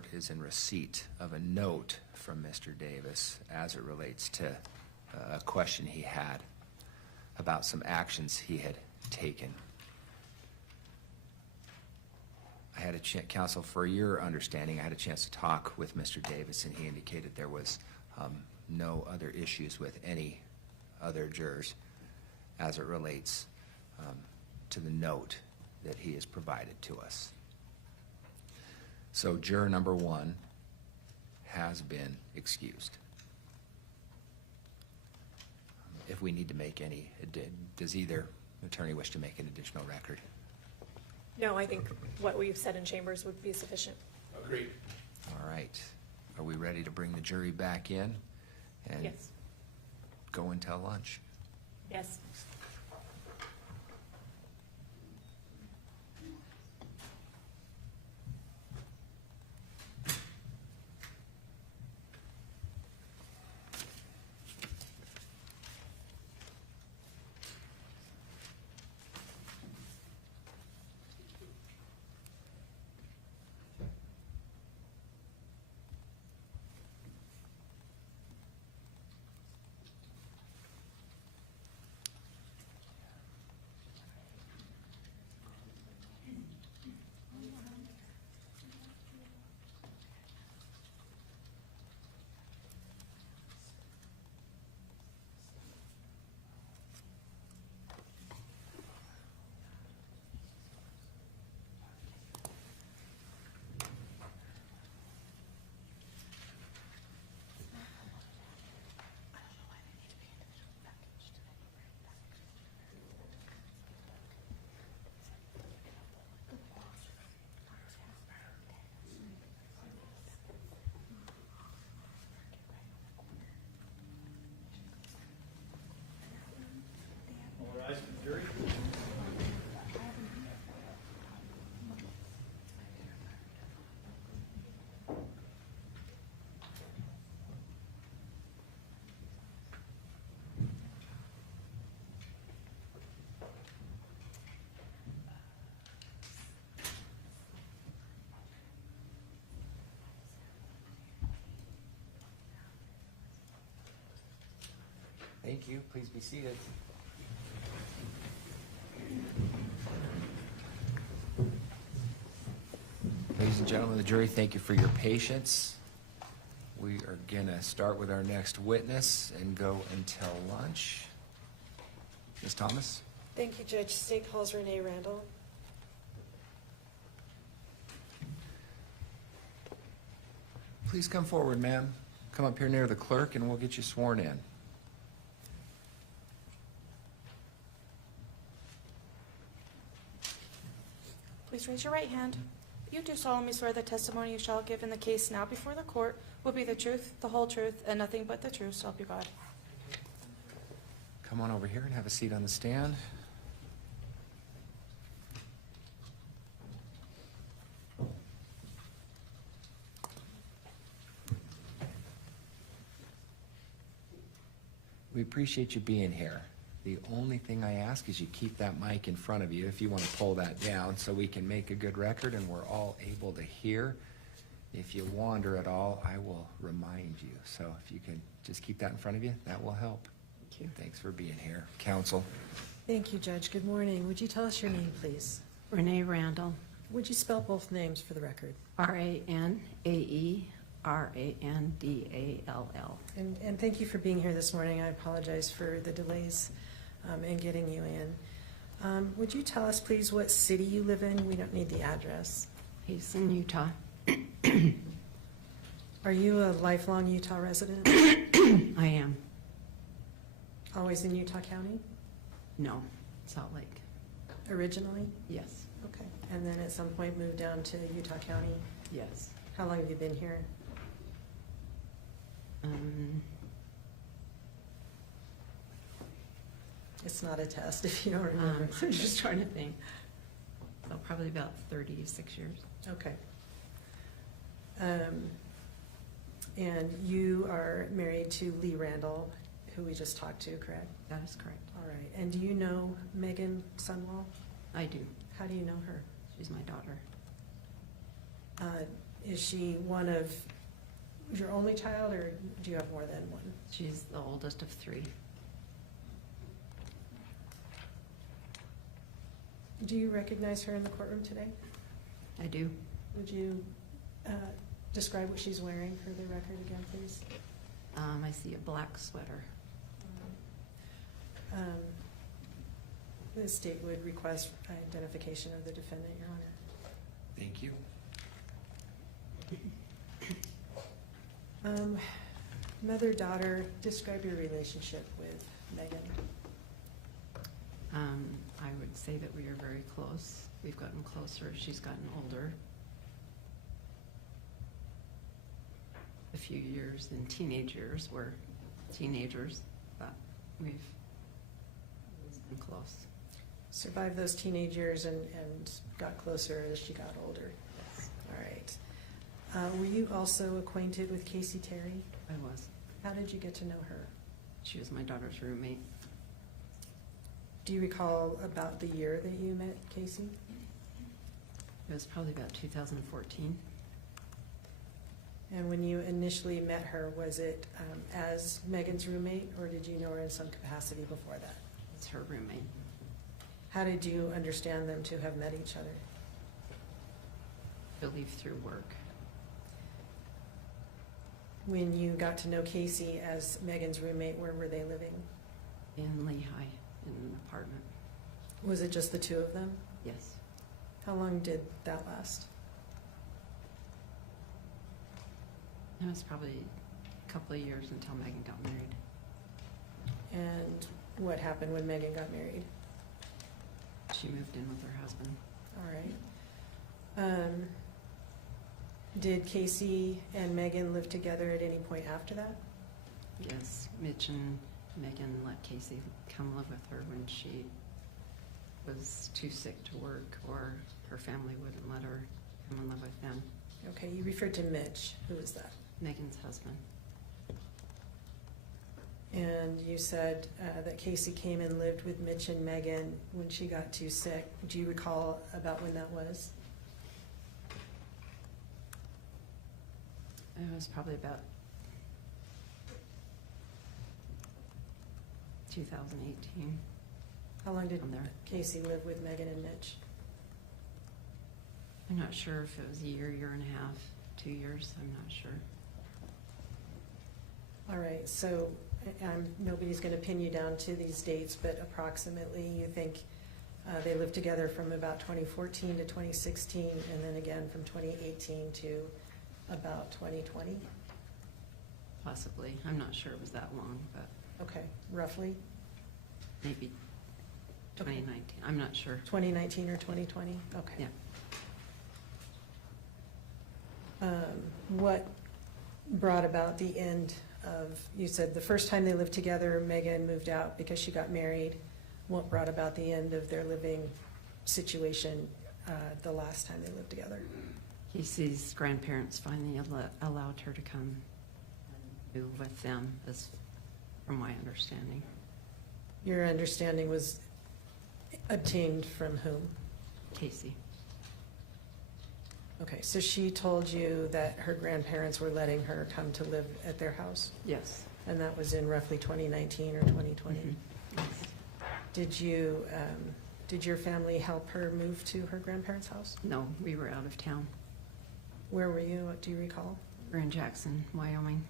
court is in receipt of a note from Mr. Davis as it relates to a question he had about some actions he had taken. I had a chance, counsel, for your understanding, I had a chance to talk with Mr. Davis, and he indicated there was no other issues with any other jurors as it relates to the note that he has provided to us. So juror number 1 has been excused. If we need to make any, does either attorney wish to make an additional record? No, I think what we've said in chambers would be sufficient. Agreed. All right. Are we ready to bring the jury back in and Yes. go until lunch? Yes. All rise for the jury. Thank you. Please be seated. Ladies and gentlemen of the jury, thank you for your patience. We are gonna start with our next witness and go until lunch. Ms. Thomas? Thank you, Judge. State calls Ranae Randall. Please come forward, ma'am. Come up here near the clerk and we'll get you sworn in. Please raise your right hand. You do solemnly swear the testimony you shall give in the case now before the court will be the truth, the whole truth, and nothing but the truth, so help you God. Come on over here and have a seat on the stand. We appreciate you being here. The only thing I ask is you keep that mic in front of you if you want to pull that down so we can make a good record and we're all able to hear. If you wander at all, I will remind you. So if you can just keep that in front of you, that will help. Thank you. Thanks for being here. Counsel. Thank you, Judge. Good morning. Would you tell us your name, please? Ranae Randall, Would you spell both names for the record? R-A-N-A-E, R-A-N-D-A-L-L. And thank you for being here this morning. I apologize for the delays in getting you in. Would you tell us, please, what city you live in? We don't need the address. He's in Utah. Are you a lifelong Utah resident? I am. Always in Utah County? No, Salt Lake. Originally? Yes, Okay. And then at some point moved down to Utah County? yes. How long have you been here? It's not a test if you don't remember. I'm just trying to think. So probably about 36 years. Okay. And you are married to Lee Randall, who we just talked to, correct? That is correct. All right. And do you know Meggan Sundwall? I do. How do you know her? She's my daughter. Is she your only child, or do you have more than one? She's the oldest of three. Do you recognize her in the courtroom today? I do. Would you describe what she's wearing for the record again, please? I see a black sweater. The state would request identification of the defendant, Your Honor. Thank you. Mother-daughter, describe your relationship with Megan. I would say that we are very close. We've gotten closer. She's gotten older. A few years in teenage years, we're teenagers, but we've always been close. Survived those teenage years and got closer as she got older. Yes, All right. Were you also acquainted with Kacee Terry? I was. How did you get to know her? She was my daughter's roommate. Do you recall about the year that you met Kacee? It was probably about 2014. And when you initially met her, was it as Megan's roommate, or did you know her in some capacity before that? It's her roommate. How did you understand them to have met each other? I believe through work. When you got to know Kacee as Megan's roommate, where were they living? In Lehigh, in an apartment. Was it just the two of them? Yes. How long did that last? It was probably a couple of years until Megan got married. And what happened when Megan got married? She moved in with her husband. All right. Did Kacee and Megan live together at any point after that? Yes, Mitch and Megan let Kacee come live with her when she was too sick to work, or her family wouldn't let her come and live with them. Okay, you referred to Mitch. Who was that? Megan's husband. And you said that Kacee came and lived with Mitch and Megan when she got too sick. Do you recall about when that was? It was probably about 2018. How long did From there. Kacee live with Megan and Mitch? I'm not sure if it was a year, year and a half, 2 years, I'm not sure. All right, so nobody's going to pin you down to these dates, but approximately you think they lived together from about 2014 to 2016, and then again from 2018 to about 2020? Possibly. I'm not sure it was that long, but Okay, roughly maybe 2019. I'm not sure. 2019 or 2020? Okay. Yeah. What brought about the end of, you said the first time they lived together, Megan moved out because she got married. What brought about the end of their living situation the last time they lived together? Kacee's grandparents finally allowed her to come and move with them, as from my understanding. Your understanding was obtained from whom? Kacee. Okay, so she told you that her grandparents were letting her come to live at their house? Yes. And that was in roughly 2019 or 2020? Mhm. Yes. Did your family help her move to her grandparents' house? No, we were out of town. Where were you? What do you recall? We're in Jackson, Wyoming.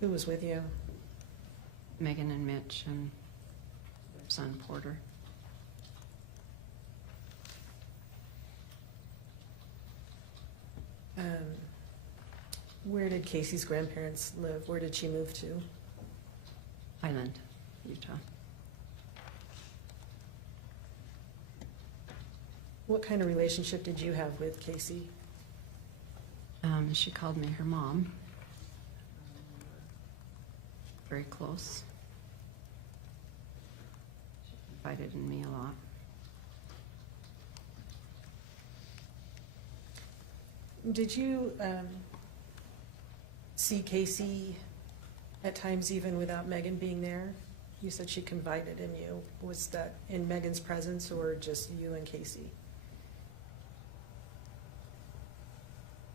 Who was with you? Megan and Mitch and their son Porter. Where did Kacee's grandparents live? Where did she move to? Highland, Utah. What kind of relationship did you have with Kacee? She called me her mom. Very close. She confided in me a lot. Did you see Kacee at times even without Megan being there? You said she confided in you. Was that in Megan's presence or just you and Kacee?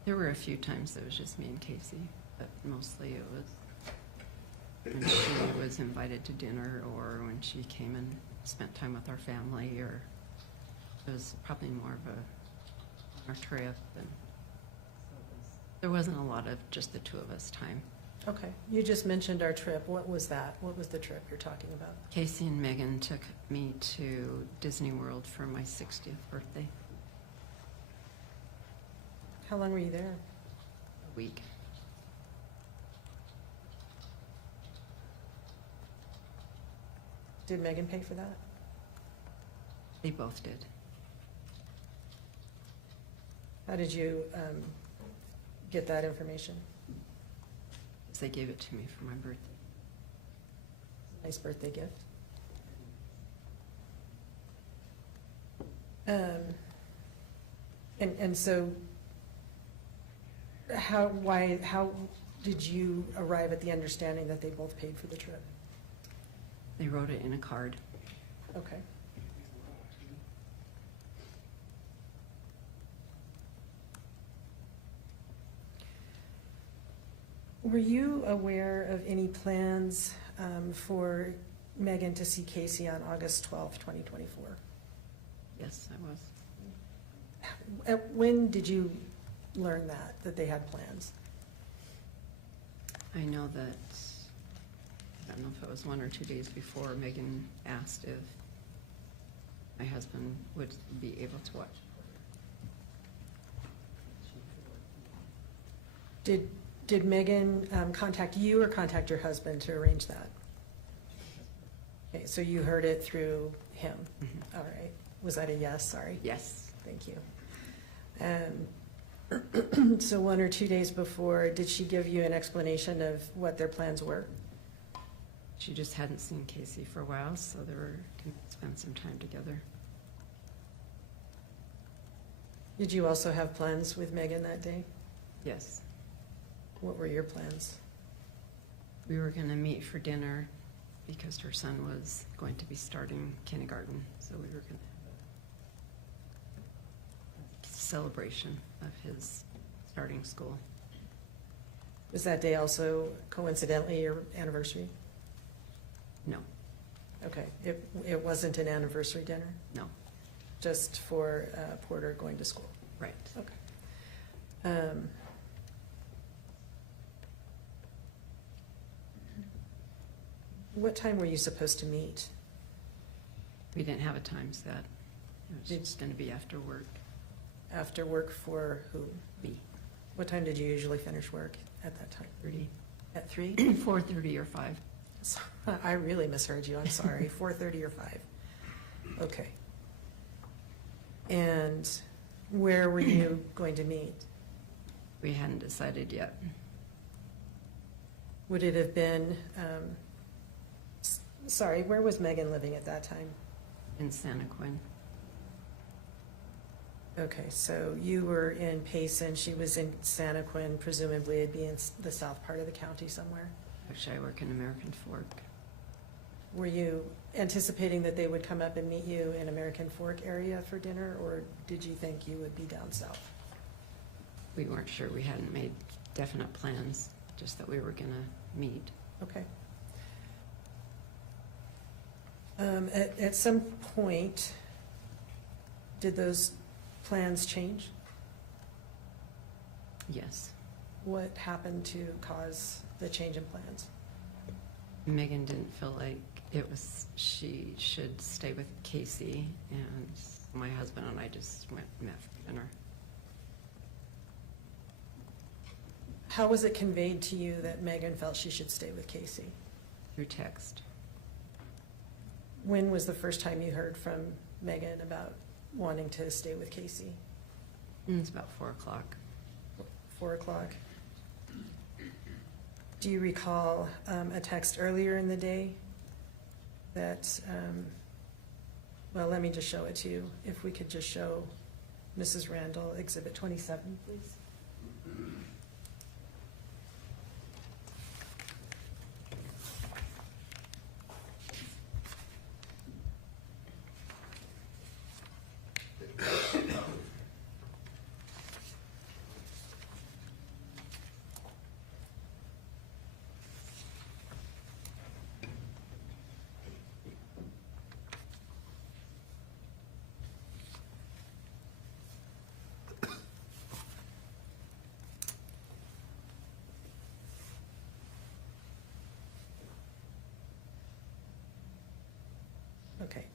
There were a few times that it was just me and Kacee, but mostly it was when she was invited to dinner or when she came and spent time with our family, or it was probably more of a trip. And there wasn't a lot of just the two of us time. Okay, you just mentioned our trip. What was that? What was the trip you're talking about? Kacee and Megan took me to Disney World for my 60th birthday. How long were you there? A week. Did Megan pay for that? They both did. How did you get that information? They gave it to me for my birthday. Nice birthday gift. And so how did you arrive at the understanding that they both paid for the trip? They wrote it in a card. Okay. Were you aware of any plans for Megan to see Kacee on August 12th, 2024? Yes, I was. When did you learn that they had plans? I know that, I don't know if it was 1 or 2 days before, Megan asked if my husband would be able to watch. Did Megan contact you or contact your husband to arrange that? Okay, so you heard it through him. Mhm. All right. Was that a yes? Sorry. Yes. Thank you. So 1 or 2 days before, did she give you an explanation of what their plans were? She just hadn't seen Kacee for a while, so they were going to spend some time together. Did you also have plans with Megan that day? Yes. What were your plans? We were going to meet for dinner because her son was going to be starting kindergarten, so we were going to have a celebration of his starting school. Was that day also coincidentally your anniversary? No, Okay, it wasn't an anniversary dinner, no, just for Porter going to school? right. Okay. What time were you supposed to meet? We didn't have a time set. It was Did- just going to be after work. After work for who? Me, What time did you usually finish work at that time? 30, At 3? 4:30 or 5. I really misheard you, I'm sorry, 4:30 or 5. Okay. And where were you going to meet? We hadn't decided yet. Would it have been, sorry, where was Megan living at that time? In Santa Quinn. Okay, so you were in Payson, she was in Santa Quinn, presumably it'd be in the south part of the county somewhere. Actually, I work in American Fork. Were you anticipating that they would come up and meet you in American Fork area for dinner, or did you think you would be down south? We weren't sure. We hadn't made definite plans, just that we were going to meet. Okay. At some point, did those plans change? Yes. What happened to cause the change in plans? Megan didn't feel like she should stay with Kacee, and my husband and I just went and met for dinner. How was it conveyed to you that Megan felt she should stay with Kacee? Through text. When was the first time you heard from Megan about wanting to stay with Kacee? It's about 4 o'clock. 4 o'clock. Do you recall a text earlier in the day that, well, let me just show it to you. If we could just show Mrs. Randall Exhibit 27, please.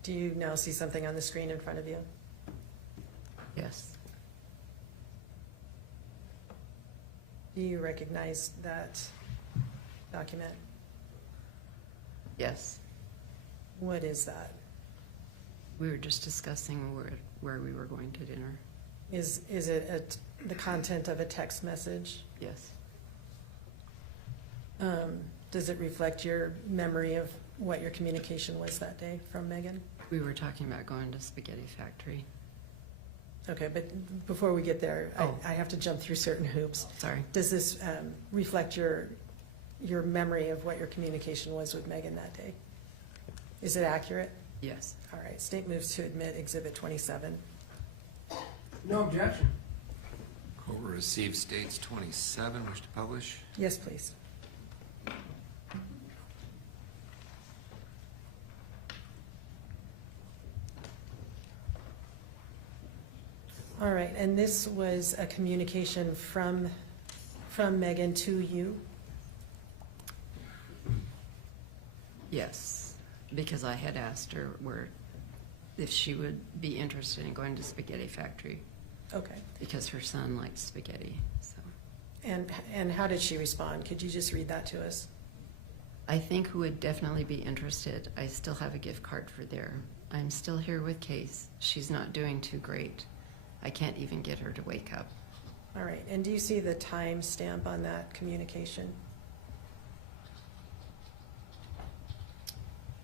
Do you now see something on the screen in front of you? Yes. Do you recognize that document? Yes. What is that? We were just discussing where we were going to dinner. Is it the content of a text message? Yes. Does it reflect your memory of what your communication was that day from Megan? We were talking about going to Spaghetti Factory. Okay, but before we get there, Oh. I have to jump through certain hoops. Sorry. Does this reflect your memory of what your communication was with Megan that day? Is it accurate? Yes. All right, state moves to admit Exhibit 27. No objection. Cobra received states 27, wish to publish. Yes, please. All right, and this was a communication from Megan to you? Yes, because I had asked her if she would be interested in going to Spaghetti Factory, Okay. because her son likes spaghetti, so. And how did she respond? Could you just read that to us? I think who would definitely be interested, I still have a gift card for there. I'm still here with Kacee. She's not doing too great. I can't even get her to wake up. All right, and do you see the time stamp on that communication?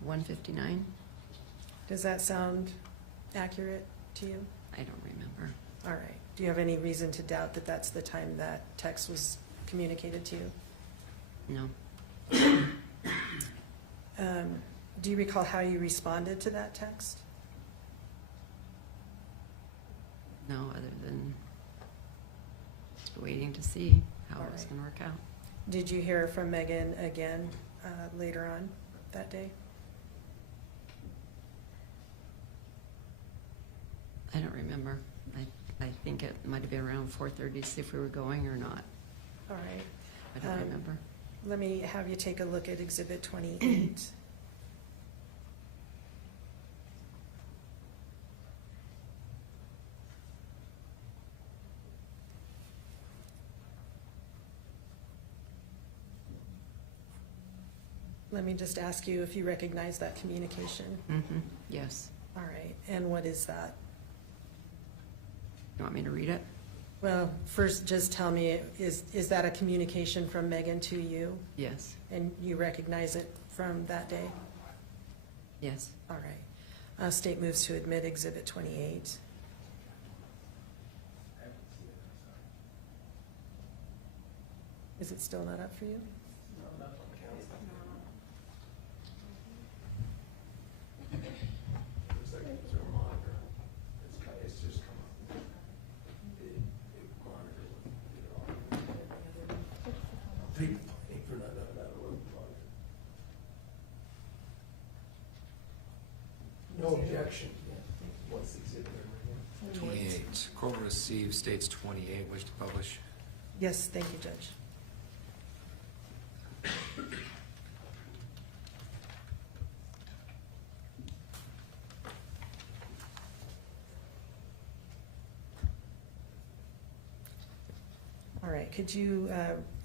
1:59? Does that sound accurate to you? I don't remember. All right. Do you have any reason to doubt that that's the time that text was communicated to you? No. Do you recall how you responded to that text? No, other than just waiting to see how it was Alright. going to work out. Did you hear from Megan again later on that day? I don't remember. I think it might have been around 4:30 to see if we were going or not. All right. I don't remember. Let me have you take a look at Exhibit 28. Let me just ask you if you recognize that communication. Mm-hmm. Yes. All right, and what is that? You want me to read it? Well, first, just tell me, is that a communication from Megan to you? Yes. And you recognize it from that day? Yes. All right. State moves to admit Exhibit 28. Is it still not up for you? Looks like it's a monitor. It's just come up. It monitor it on. People paying for that monitor. No objection. What's the exhibit number again? 28. Cobra received states 28, wish to publish. Yes, thank you, Judge. All right, could you,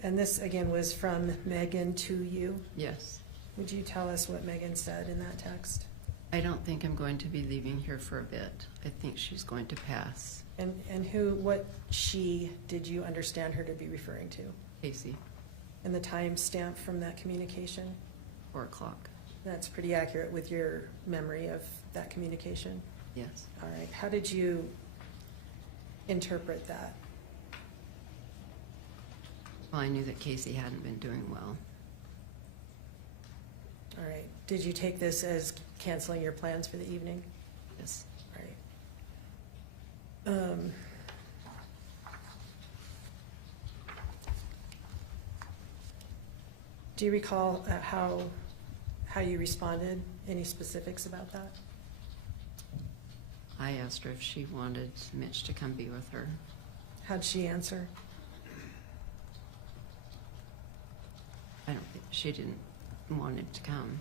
and this again was from Megan to you. Yes. Would you tell us what Megan said in that text? I don't think I'm going to be leaving here for a bit. I think she's going to pass. And what she did you understand her to be referring to? Kacee, And the time stamp from that communication? 4 o'clock. That's pretty accurate with your memory of that communication? Yes. All right, how did you interpret that? Well, I knew that Kacee hadn't been doing well. All right, did you take this as canceling your plans for the evening? Yes. All right. Do you recall how you responded? Any specifics about that? I asked her if she wanted Mitch to come be with her. How'd she answer? I don't think she didn't want him to come.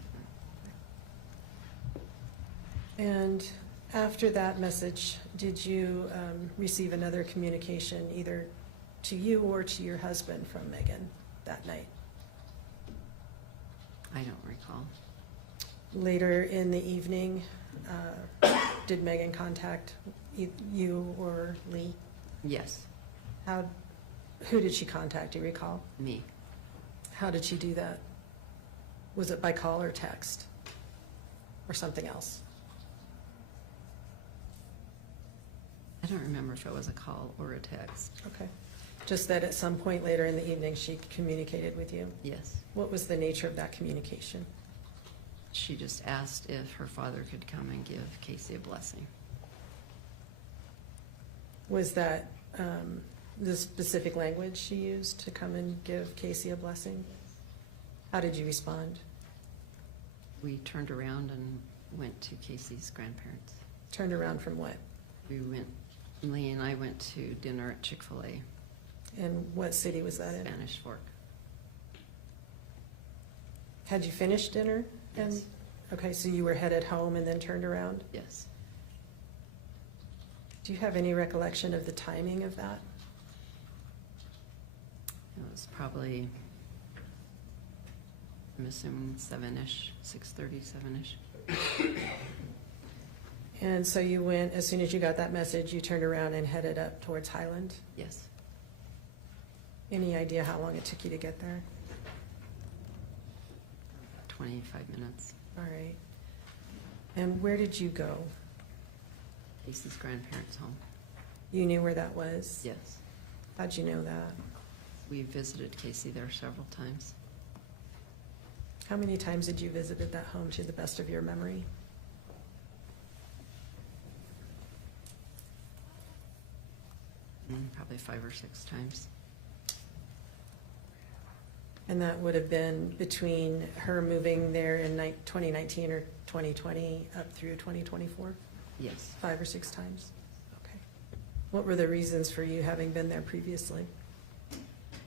And after that message, did you receive another communication either to you or to your husband from Meggan that night? I don't recall. Later in the evening, did Meggan contact you or Lee? Yes, Who did she contact, do you recall? me. How did she do that? Was it by call or text? Or something else? I don't remember if it was a call or a text. Okay. Just that at some point later in the evening, she communicated with you? Yes. What was the nature of that communication? She just asked if her father could come and give Kacee a blessing. Was that the specific language she used to come and give Kacee a blessing? How did you respond? We turned around and went to Kacee's grandparents. Turned around from what? Lee and I went to dinner at Chick-fil-A, And what city was that in? Spanish Fork. Had you finished dinner? And Yes. okay, so you were headed home and then turned around? Yes. Do you have any recollection of the timing of that? It was probably, I'm assuming 7-ish, 6:30, 7-ish. And so you went, as soon as you got that message, you turned around and headed up towards Highland? Yes. Any idea how long it took you to get there? 25 minutes. All right. And where did you go? Kacee's grandparents' home. You knew where that was? Yes. How'd you know that? We visited Kacee there several times. How many times did you visit that home to the best of your memory? Probably 5 or 6 times. And that would have been between her moving there in 2019 or 2020 up through 2024? Yes. 5 or 6 times? Okay. What were the reasons for you having been there previously?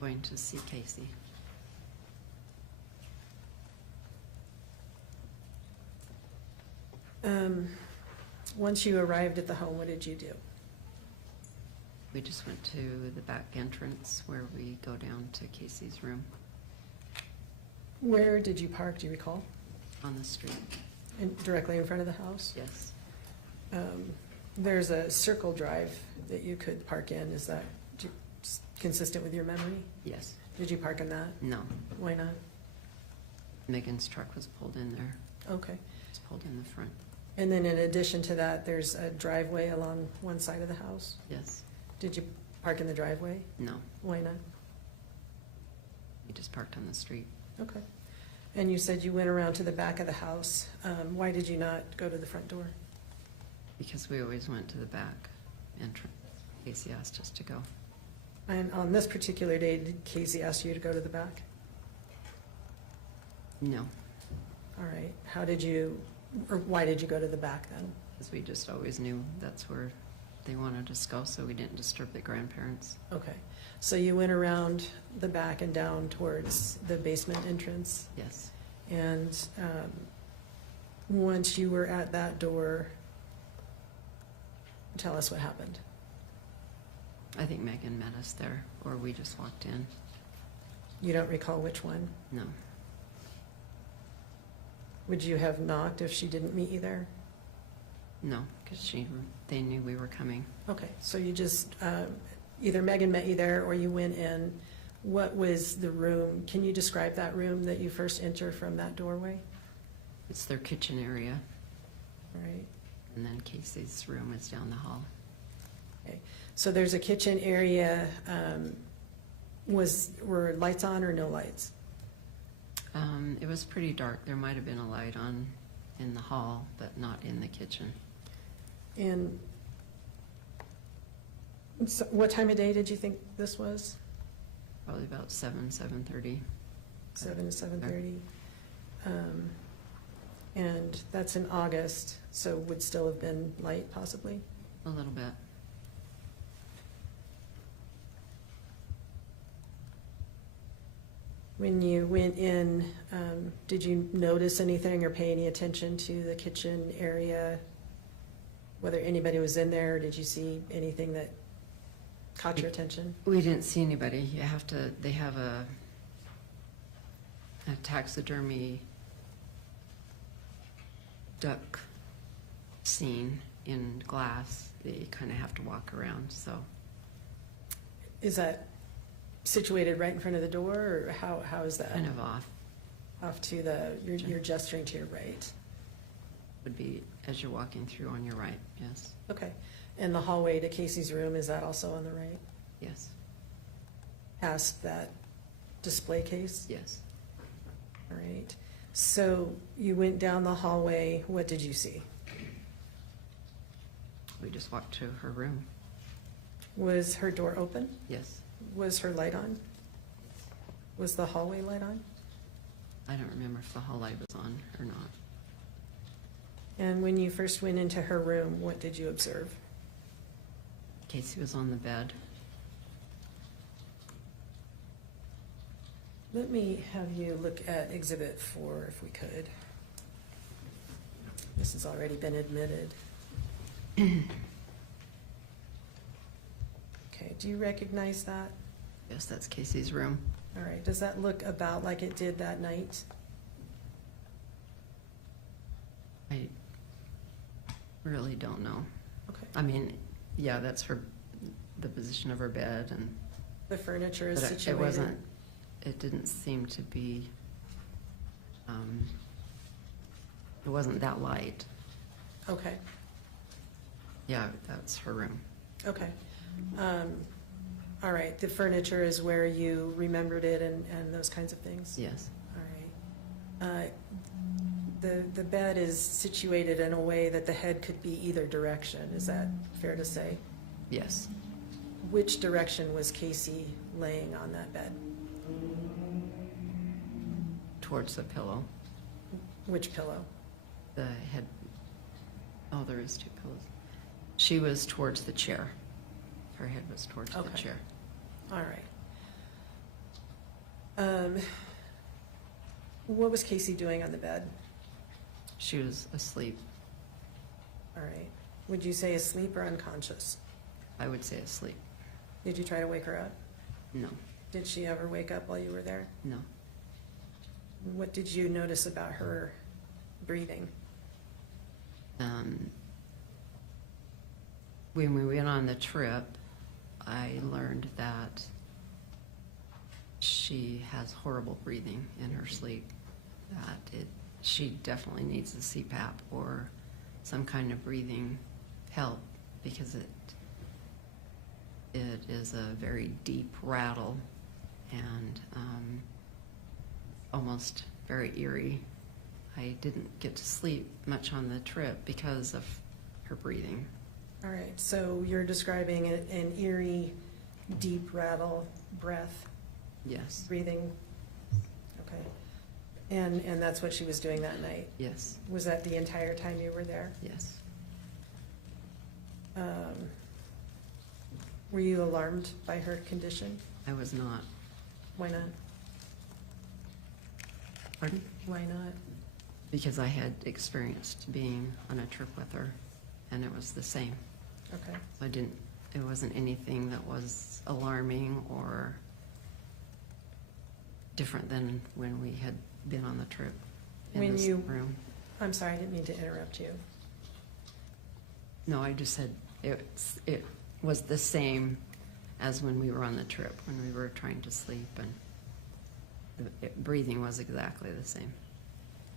Going to see Kacee. Once you arrived at the home, what did you do? We just went to the back entrance where we go down to Kacee's room Where did you park, do you recall? on the street. Directly in front of the house? Yes. There's a circle drive that you could park in. Is that consistent with your memory? Yes. Did you park in that? No. Why not? Megan's truck was pulled in there. Okay. It was pulled in the front. And then in addition to that, there's a driveway along one side of the house? Yes. Did you park in the driveway? No. Why not? We just parked on the street. Okay. And you said you went around to the back of the house. Why did you not go to the front door? Because we always went to the back entrance. Kacee asked us to go. And on this particular day, did Kacee ask you to go to the back? No, All right. How did you, or why did you go to the back then? because we just always knew that's where they wanted us to go, so we didn't disturb the grandparents. Okay. So you went around the back and down towards the basement entrance? Yes. And once you were at that door, tell us what happened. I think Megan met us there, or we just walked in. You don't recall which one? No. Would you have knocked if she didn't meet you there? No, because they knew we were coming. Okay, so you just, either Megan met you there or you went in. What was the room? Can you describe that room that you first enter from that doorway? It's their kitchen area, All right, and then Kacee's room is down the hall. okay. So there's a kitchen area. Were lights on or no lights? It was pretty dark. There might have been a light on in the hall, but not in the kitchen. And so what time of day did you think this was? Probably about 7:30. 7 to 7:30. And that's in August, so would still have been light possibly? A little bit. When you went in, did you notice anything or pay any attention to the kitchen area Whether anybody was in there, or did you see anything that caught your attention? We didn't see anybody. They have a taxidermy duck scene in glass. They kind of have to walk around, so. Is that situated right in front of the door, or how is that? Kind of off. Off to you're gesturing to your right. Would be as you're walking through on your right, yes. Okay. And the hallway to Kacee's room, is that also on the right? Yes, Past that display case? yes. All right. So you went down the hallway, what did you see? We just walked to her room, Was her door open? yes. Was her light on? Was the hallway light on? I don't remember if the hall light was on or not. And when you first went into her room, what did you observe? Kacee was on the bed. Let me have you look at Exhibit 4 if we could. This has already been admitted. Okay, do you recognize that? Yes, that's Kacee's room. All right, does that look about like it did that night? I really don't know. Okay. I mean, yeah, that's the position of her bed, and The furniture is but it situated? it didn't seem to be, it wasn't that light. Okay, Yeah, that's her room. okay. All right, the furniture is where you remembered it and those kinds of things? Yes, All right. The bed is situated in a way that the head could be either direction, is that fair to say? yes. Which direction was Kacee laying on that bed? Towards the pillow. Which pillow? The head, oh, there is two pillows. She was towards the chair. Her head was towards the Okay. chair. All right. What was Kacee doing on the bed? She was asleep. All right. Would you say asleep or unconscious? I would say asleep. Did you try to wake her up? No, Did she ever wake up while you were there? no. What did you notice about her breathing? When we went on the trip, I learned that she has horrible breathing in her sleep, that she definitely needs the CPAP or some kind of breathing help, because it is a very deep rattle and almost very eerie. I didn't get to sleep much on the trip because of her breathing. All right, so you're describing an eerie, deep rattle breath, Yes, breathing. Okay. And that's what she was doing that night? yes, Was that the entire time you were there? yes. Were you alarmed by her condition? I was not. Why not? Pardon? Why not? Because I had experienced being on a trip with her, and it was the same. Okay. It wasn't anything that was alarming or different than when we had been on the trip in When this you- room. I'm sorry, I didn't mean to interrupt you. No, I just said it was the same as when we were on the trip, when we were trying to sleep, and breathing was exactly the same.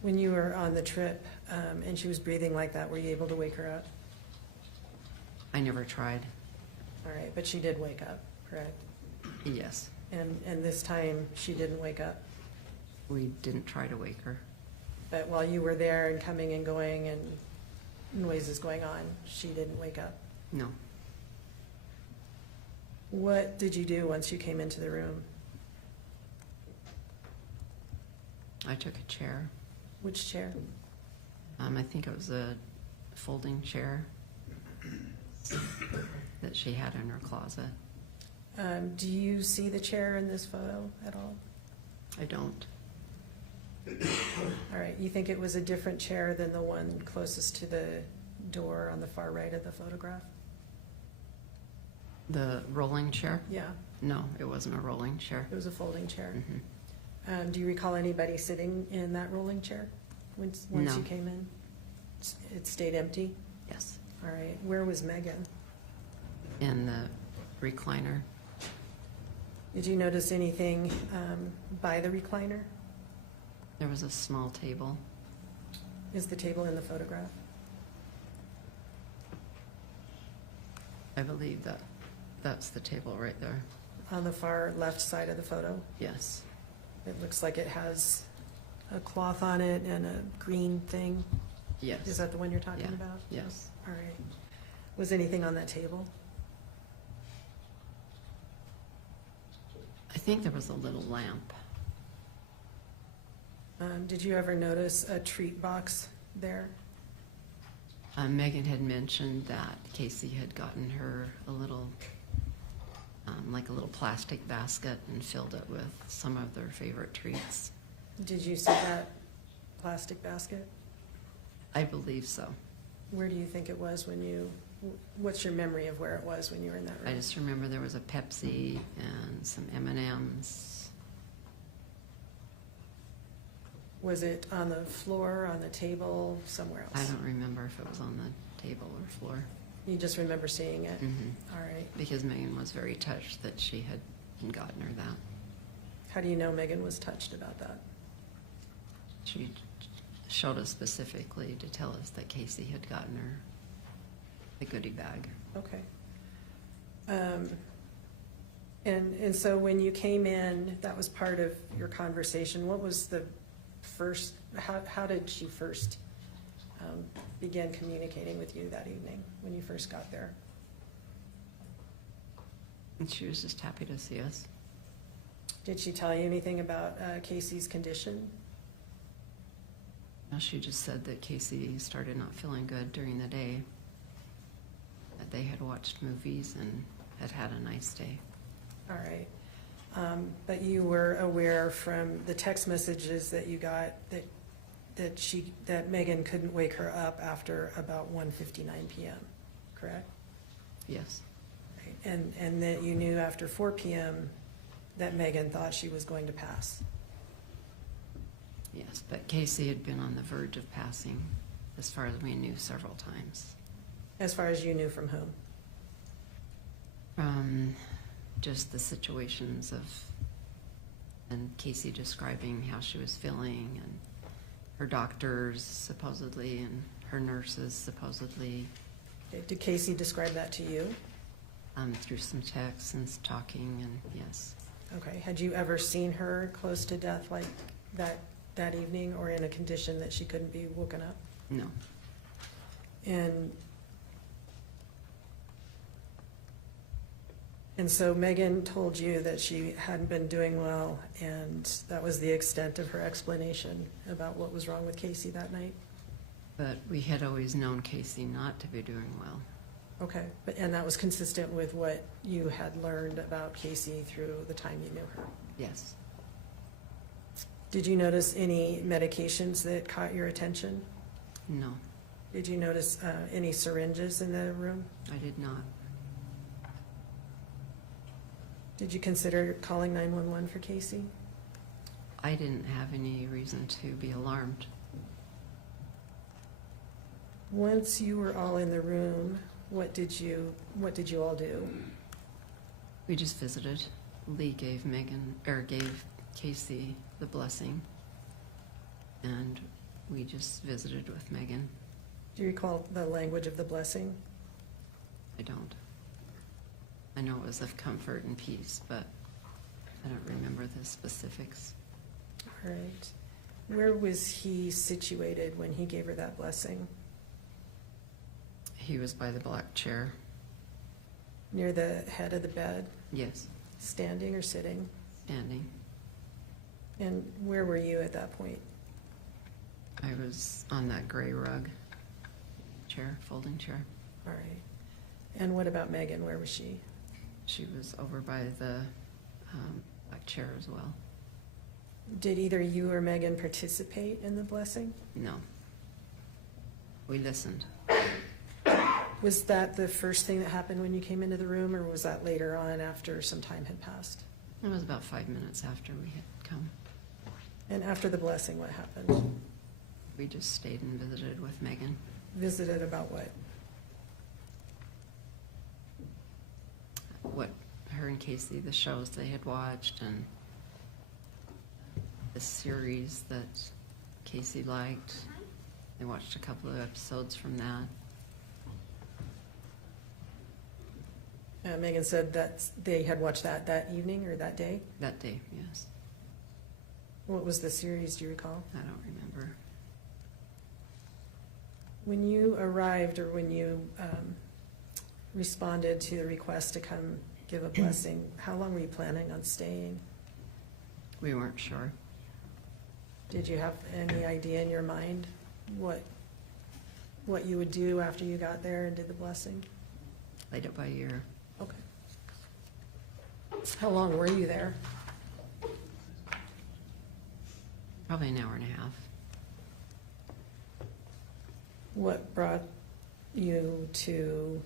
When you were on the trip and she was breathing like that, were you able to wake her up? I never tried. All right, but she did wake up, correct? Yes, And this time, she didn't wake up? we didn't try to wake her. But while you were there and coming and going and noises going on, she didn't wake up? No. What did you do once you came into the room? I took a chair. Which chair? I think it was a folding chair that she had in her closet. Do you see the chair in this photo at all? I don't. All right, you think it was a different chair than the one closest to the door on the far right of the photograph? The rolling chair? Yeah, No, it wasn't a rolling chair. it was a folding chair. Mhm. Do you recall anybody sitting in that rolling chair once you No. came in? It stayed empty? Yes, All right. Where was Megan? in the recliner. Did you notice anything by the recliner? There was a small table. Is the table in the photograph? I believe that's the table right there. On the far left side of the photo? Yes. It looks like it has a cloth on it and a green thing. Yes. Is that the one you're talking Yeah. about? Yes. All right. Was anything on that table? I think there was a little lamp. Did you ever notice a treat box there? Megan had mentioned that Kacee had gotten her a little, like a little plastic basket and filled it with some of their favorite treats. Did you see that plastic basket? I believe so. Where do you think it was what's your memory of where it was when you were in that room? I just remember there was a Pepsi and some M&Ms. Was it on the floor, on the table, somewhere else? I don't remember if it was on the table or floor. You just remember seeing it? Mhm. All right. Because Megan was very touched that she had gotten her that. How do you know Megan was touched about that? She showed us specifically to tell us that Kacee had gotten her the goodie bag. Okay. And so when you came in, that was part of your conversation. What was the first, how did she first begin communicating with you that evening when you first got there? And she was just happy to see us. Did she tell you anything about Kacee's condition? No, she just said that Kacee started not feeling good during the day, that they had watched movies and had had a nice day. All right. But you were aware from the text messages that you got that Megan couldn't wake her up after about 1:59 p.m., correct? Yes, Right. And that you knew after 4 p.m. that Megan thought she was going to pass. yes, but Kacee had been on the verge of passing, as far as we knew, several times. As far as you knew from whom? Just the situations of, and Kacee describing how she was feeling, and her doctors supposedly, and her nurses supposedly, Okay, did Kacee describe that to you? through some texts and talking, and yes. Okay, had you ever seen her close to death like that evening, or in a condition that she couldn't be woken up? No, And so Megan told you that she hadn't been doing well, and that was the extent of her explanation about what was wrong with Kacee that night? but we had always known Kacee not to be doing well. Okay, and that was consistent with what you had learned about Kacee through the time you knew her? Yes, Did you notice any medications that caught your attention? no, Did you notice any syringes in the room? I did not. Did you consider calling 911 for Kacee? I didn't have any reason to be alarmed. Once you were all in the room, what did you all do? We just visited. Lee gave gave Kacee the blessing, and we just visited with Megan. Do you recall the language of the blessing? I don't. I know it was of comfort and peace, but I don't remember the specifics. All right. Where was he situated when he gave her that blessing? He was by the black chair. Near the head of the bed, Yes, standing or sitting? standing. And where were you at that point? I was on that gray rug chair, folding chair. All right. And what about Megan? Where was she? She was over by the black chair as well. Did either you or Megan participate in the blessing? No. We listened. Was that the first thing that happened when you came into the room, or was that later on after some time had passed? It was about 5 minutes after we had come. And after the blessing, what happened? We just stayed and visited with Megan. Visited about what? What her and Kacee, the shows they had watched, and the series that Kacee liked. They watched a couple of episodes from that. Megan said that they had watched that evening or that day. That day, yes. What was the series, do you recall? I don't remember. When you arrived, or when you responded to the request to come give a blessing, how long were you planning on staying? We weren't sure. Did you have any idea in your mind what you would do after you got there and did the blessing? Played it by ear. Okay. How long were you there? Probably an hour and a half. What brought you to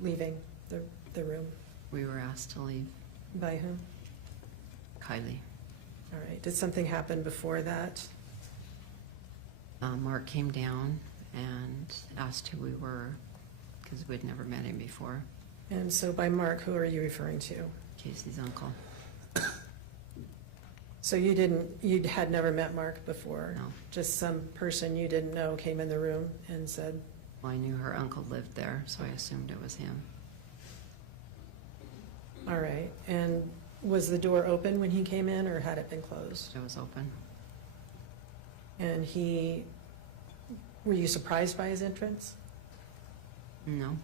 leaving the room? We were asked to leave. By whom? Kylie. All right. Did something happen before that? Mark came down and asked who we were, because we'd never met him before. And so by Mark, who are you referring to? Casey's uncle. So you had never met Mark before? No. Just some person you didn't know came in the room and said, Well, I knew her uncle lived there, so I assumed it was him. all right. And was the door open when he came in, or had it been closed? It was open. And were you surprised by his entrance? No.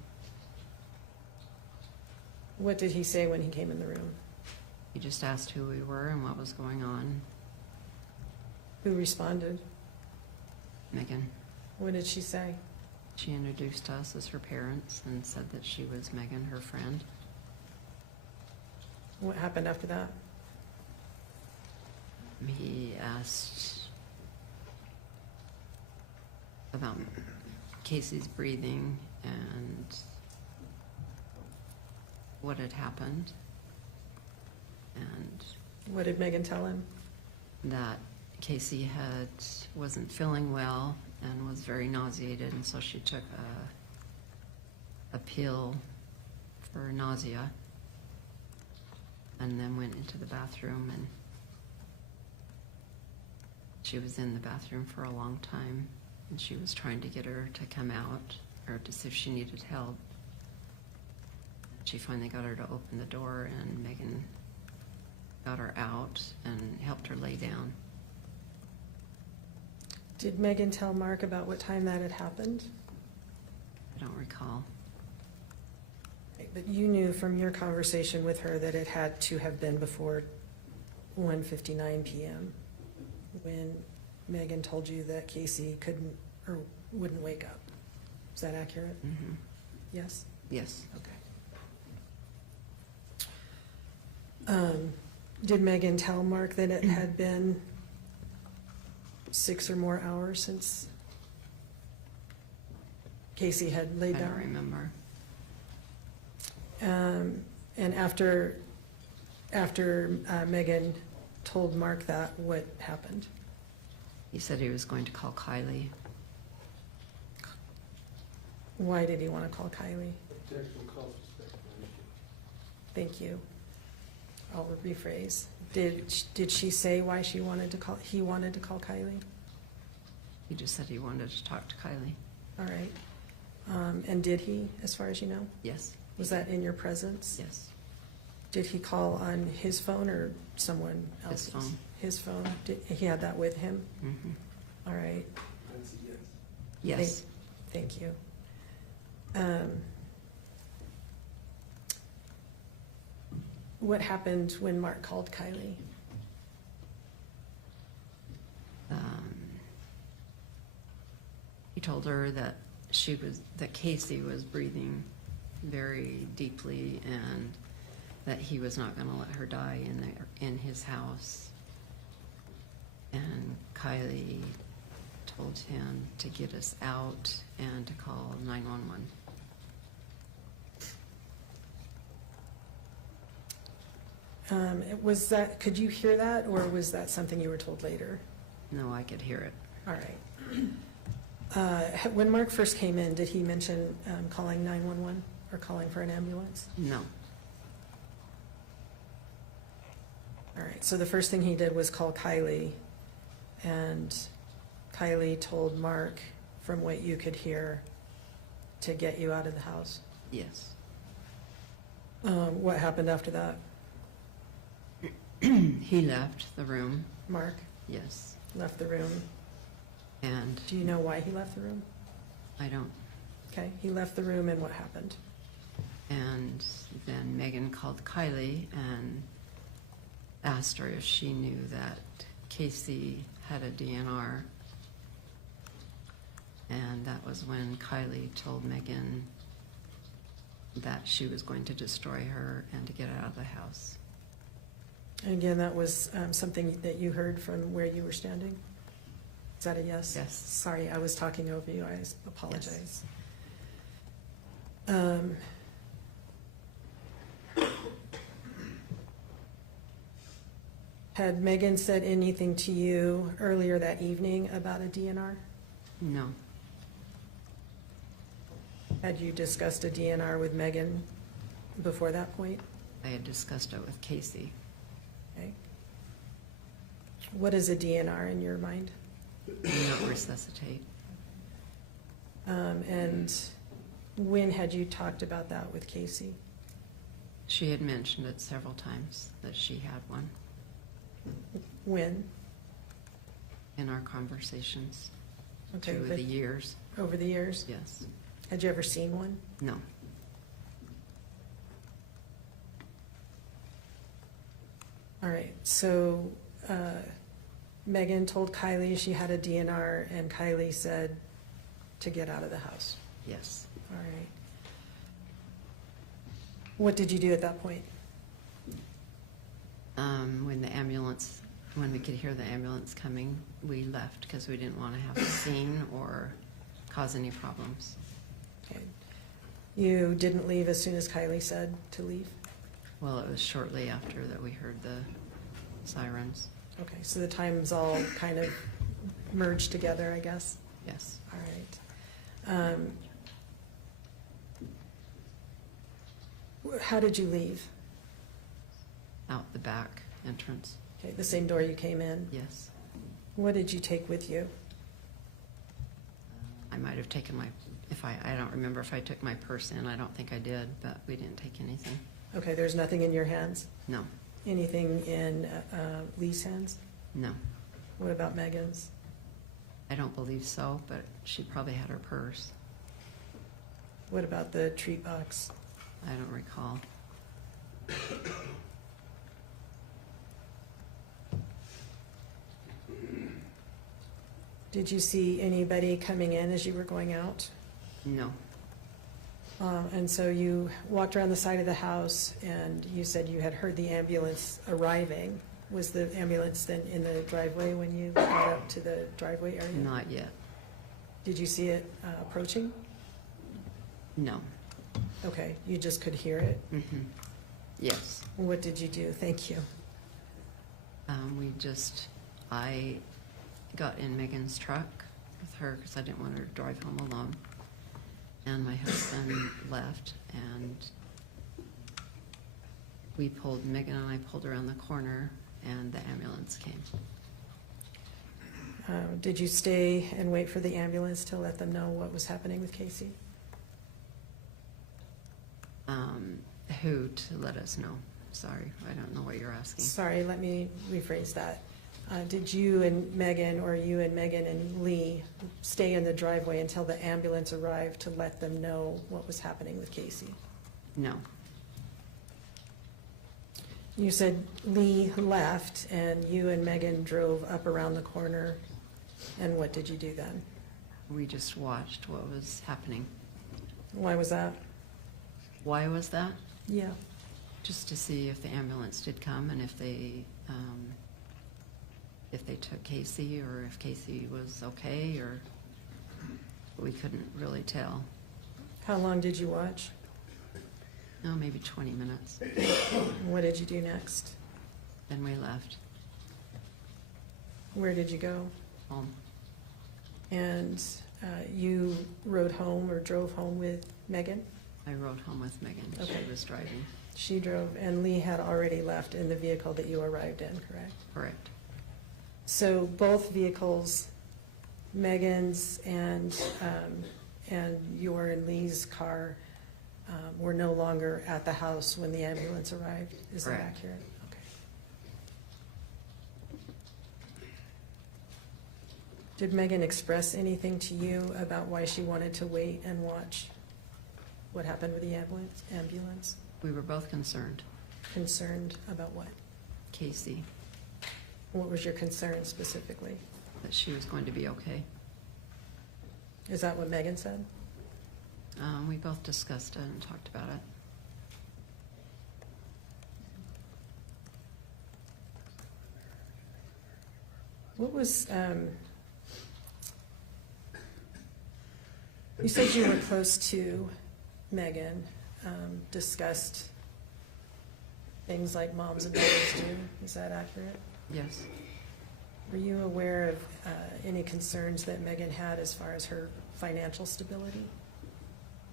What did he say when he came in the room? He just asked who we were and what was going on. Who responded? Megan. What did she say? She introduced us as her parents and said that she was Megan, her friend. What happened after that? He asked about Casey's breathing and what had happened, and What did Megan tell him? that Kacee wasn't feeling well and was very nauseated, and so she took a pill for nausea and then went into the bathroom, and she was in the bathroom for a long time, and she was trying to get her to come out or to see if she needed help. She finally got her to open the door, and Megan got her out and helped her lay down. Did Megan tell Mark about what time that had happened? I don't recall. But you knew from your conversation with her that it had to have been before 1:59 p.m. when Megan told you that Kacee couldn't or wouldn't wake up. Is that accurate? Mm-hmm. Yes? Yes. Okay. Did Megan tell Mark that it had been 6 or more hours since Kacee had laid I down? don't remember. And after Megan told Mark that, what happened? He said he was going to call Kylie. Why did he want to call Kylie? Protection cause speculation. Thank you. I'll rephrase. Did she say why he wanted to call Kylie? He just said he wanted to talk to Kylie. All right. And did he, as far as you know? Yes. Was that in your presence? Yes. Did he call on his phone or someone else's? His phone. His phone? He had that with him? Mm-hmm. All right. That's a yes. Yes. Thank you. What happened when Mark called Kylie? He told her that Kacee was breathing very deeply and that he was not going to let her die in his house. And Kylie told him to get us out and to call 911. Was that, could you hear that, or was that something you were told later? No, I could hear it. All right. When Mark first came in, did he mention calling 911 or calling for an ambulance? No. All right, so the first thing he did was call Kylie, and Kylie told Mark, from what you could hear, to get you out of the house. Yes. What happened after that? He left the room. Mark Yes. left the room. And Do you know why he left the room? I don't. Okay, he left the room, and what happened? And then Megan called Kylie and asked her if she knew that Kacee had a DNR. And that was when Kylie told Megan that she was going to destroy her and to get out of the house. And again, that was something that you heard from where you were standing? Is that a yes? Yes. Sorry, I was talking over you. I apologize. Had Megan said anything to you earlier that evening about a DNR? No. Had you discussed a DNR with Megan before that point? I had discussed it with Kacee. Okay. What is a DNR in your mind? Do not resuscitate. And when had you talked about that with Kacee? She had mentioned it several times that she had one When? in our conversations Okay, through but the years. over the years? Yes. Had you ever seen one? No. All right, so Megan told Kylie she had a DNR, and Kylie said to get out of the house. Yes. All right. What did you do at that point? When we could hear the ambulance coming, we left because we didn't want to have a scene or cause any problems. Okay. You didn't leave as soon as Kylie said to leave? Well, it was shortly after that we heard the sirens. Okay, so the times all kind of merged together, I guess? Yes. All right. How did you leave? Out the back entrance. Okay, the same door you came in? Yes. What did you take with you? I might have taken I don't remember if I took my purse in. I don't think I did, but we didn't take anything. Okay, there's nothing in your hands? No. Anything in Lee's hands? No. What about Megan's? I don't believe so, but she probably had her purse. What about the treat box? I don't recall. Did you see anybody coming in as you were going out? No. And so you walked around the side of the house, and you said you had heard the ambulance arriving. Was the ambulance then in the driveway when you got up to the driveway area? Not yet. Did you see it approaching? No. Okay, you just could hear it? Mm-hmm. Yes. What did you do? Thank you. I got in Megan's truck with her because I didn't want her to drive home alone. And my husband left, and Megan and I pulled around the corner, and the ambulance came. Did you stay and wait for the ambulance to let them know what was happening with Kacee? Who to let us know? Sorry, I don't know what you're asking. Sorry, let me rephrase that. Did you and Megan, or you and Megan and Lee, stay in the driveway until the ambulance arrived to let them know what was happening with Kacee? No. You said Lee left and you and Megan drove up around the corner, and what did you do then? We just watched what was happening. Why was that? Why was that? Yeah. Just to see if the ambulance did come and if they took Kacee, or if Kacee was okay, or we couldn't really tell. How long did you watch? Oh, maybe 20 minutes. What did you do next? Then we left Where did you go? home. And you rode home or drove home with Megan? I rode home with Megan. Okay. She was driving. She drove, and Lee had already left in the vehicle that you arrived in, correct? Correct. So both vehicles, Megan's and your and Lee's car, were no longer at the house when the ambulance arrived. Is that Correct. accurate? Okay. Did Megan express anything to you about why she wanted to wait and watch what happened with the ambulance? We were both concerned. Concerned about what? Kacee, What was your concern specifically? that she was going to be okay. Is that what Megan said? We both discussed it and talked about it. What was, you said you were close to Megan, discussed things like moms and daughters do. Is that accurate? Yes. Were you aware of any concerns that Megan had as far as her financial stability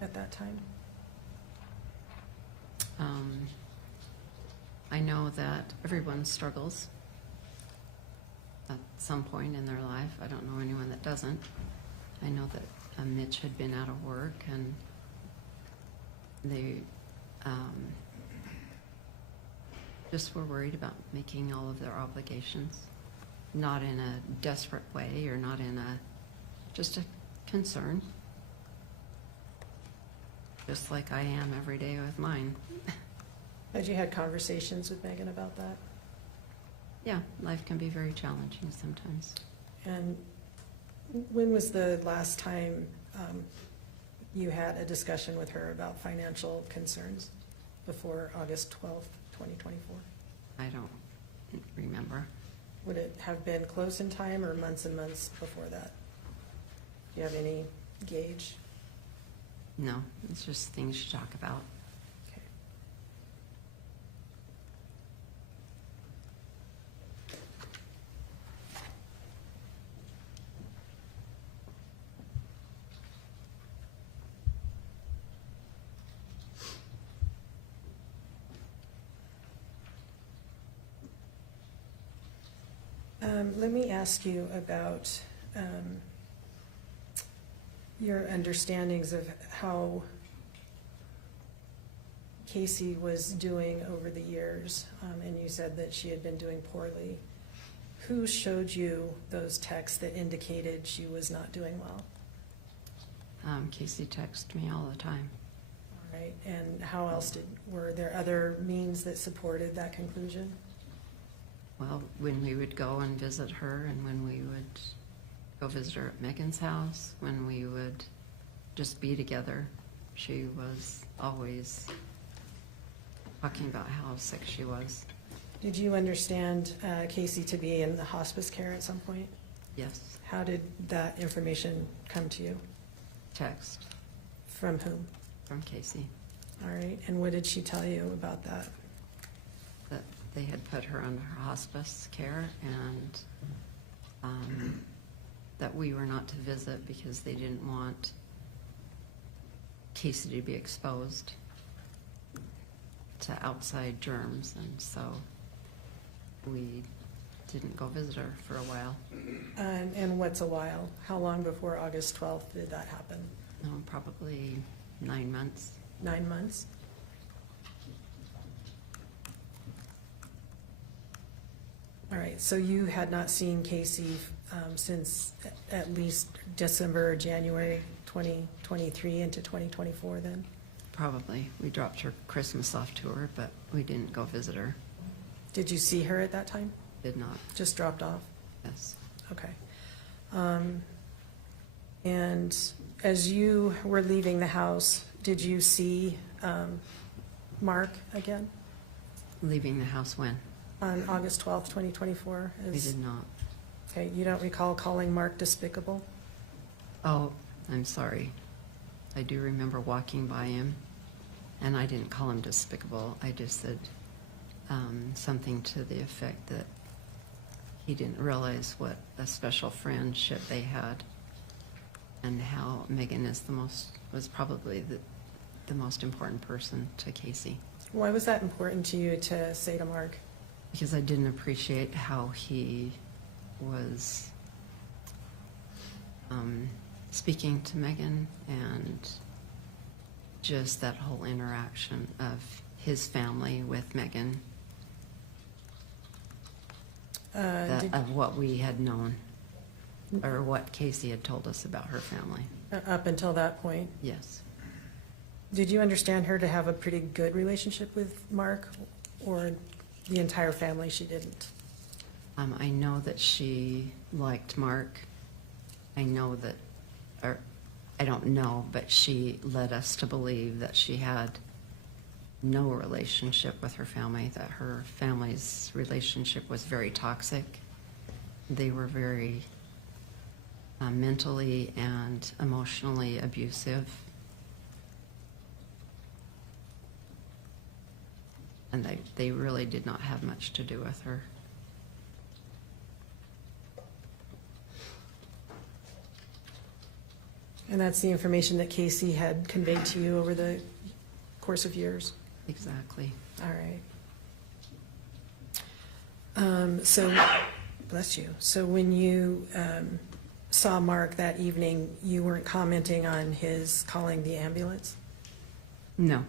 at that time? I know that everyone struggles at some point in their life. I don't know anyone that doesn't. I know that Mitch had been out of work, and they just were worried about making all of their obligations. Not in a desperate way, or not in a, just a concern. Just like I am every day with mine. Had you had conversations with Megan about that? Yeah, life can be very challenging sometimes. And when was the last time you had a discussion with her about financial concerns? Before August 12th, 2024? I don't remember. Would it have been close in time or months and months before that? Do you have any gauge? No, it's just things you talk about. Okay. Let me ask you about your understandings of how Kacee was doing over the years, and you said that she had been doing poorly. Who showed you those texts that indicated she was not doing well? Kacee texts me all the time. All right, and how else were there other means that supported that conclusion? Well, when we would go and visit her, and when we would go visit her at Megan's house, when we would just be together, she was always talking about how sick she was. Did you understand Kacee to be in the hospice care at some point? Yes. How did that information come to you? Text From whom? from Kacee All right, and what did she tell you about that? that they had put her under hospice care, and that we were not to visit because they didn't want Kacee to be exposed to outside germs, and so we didn't go visit her for a while. And what's a while? How long before August 12th did that happen? Probably 9 months. 9 months? All right, so you had not seen Kacee since at least December or January 2023 into 2024 then? Probably. We dropped her Christmas off to her, but we didn't go visit her. Did you see her at that time? Did not. Just dropped off? Yes. Okay. And as you were leaving the house, did you see Mark again Leaving the house when? on August 12th, 2024? We did not. Okay, you don't recall calling Mark despicable? Oh, I'm sorry. I do remember walking by him and I didn't call him despicable. I just said something to the effect that he didn't realize what a special friendship they had, and how Megan was probably the most important person to Kacee. Why was that important to you to say to Mark? Because I didn't appreciate how he was speaking to Megan, and just that whole interaction of his family with Megan, of what we had known, or what Kacee had told us about her family. Up until that point, Yes. did you understand her to have a pretty good relationship with Mark, or the entire family she didn't? I know that she liked Mark. I know that, or I don't know, but she led us to believe that she had no relationship with her family, that her family's relationship was very toxic. They were very mentally and emotionally abusive. And they really did not have much to do with her. And that's the information that Kacee had conveyed to you over the course of years? Exactly. All right. So, bless you. So when you saw Mark that evening, you weren't commenting on his calling the ambulance? No.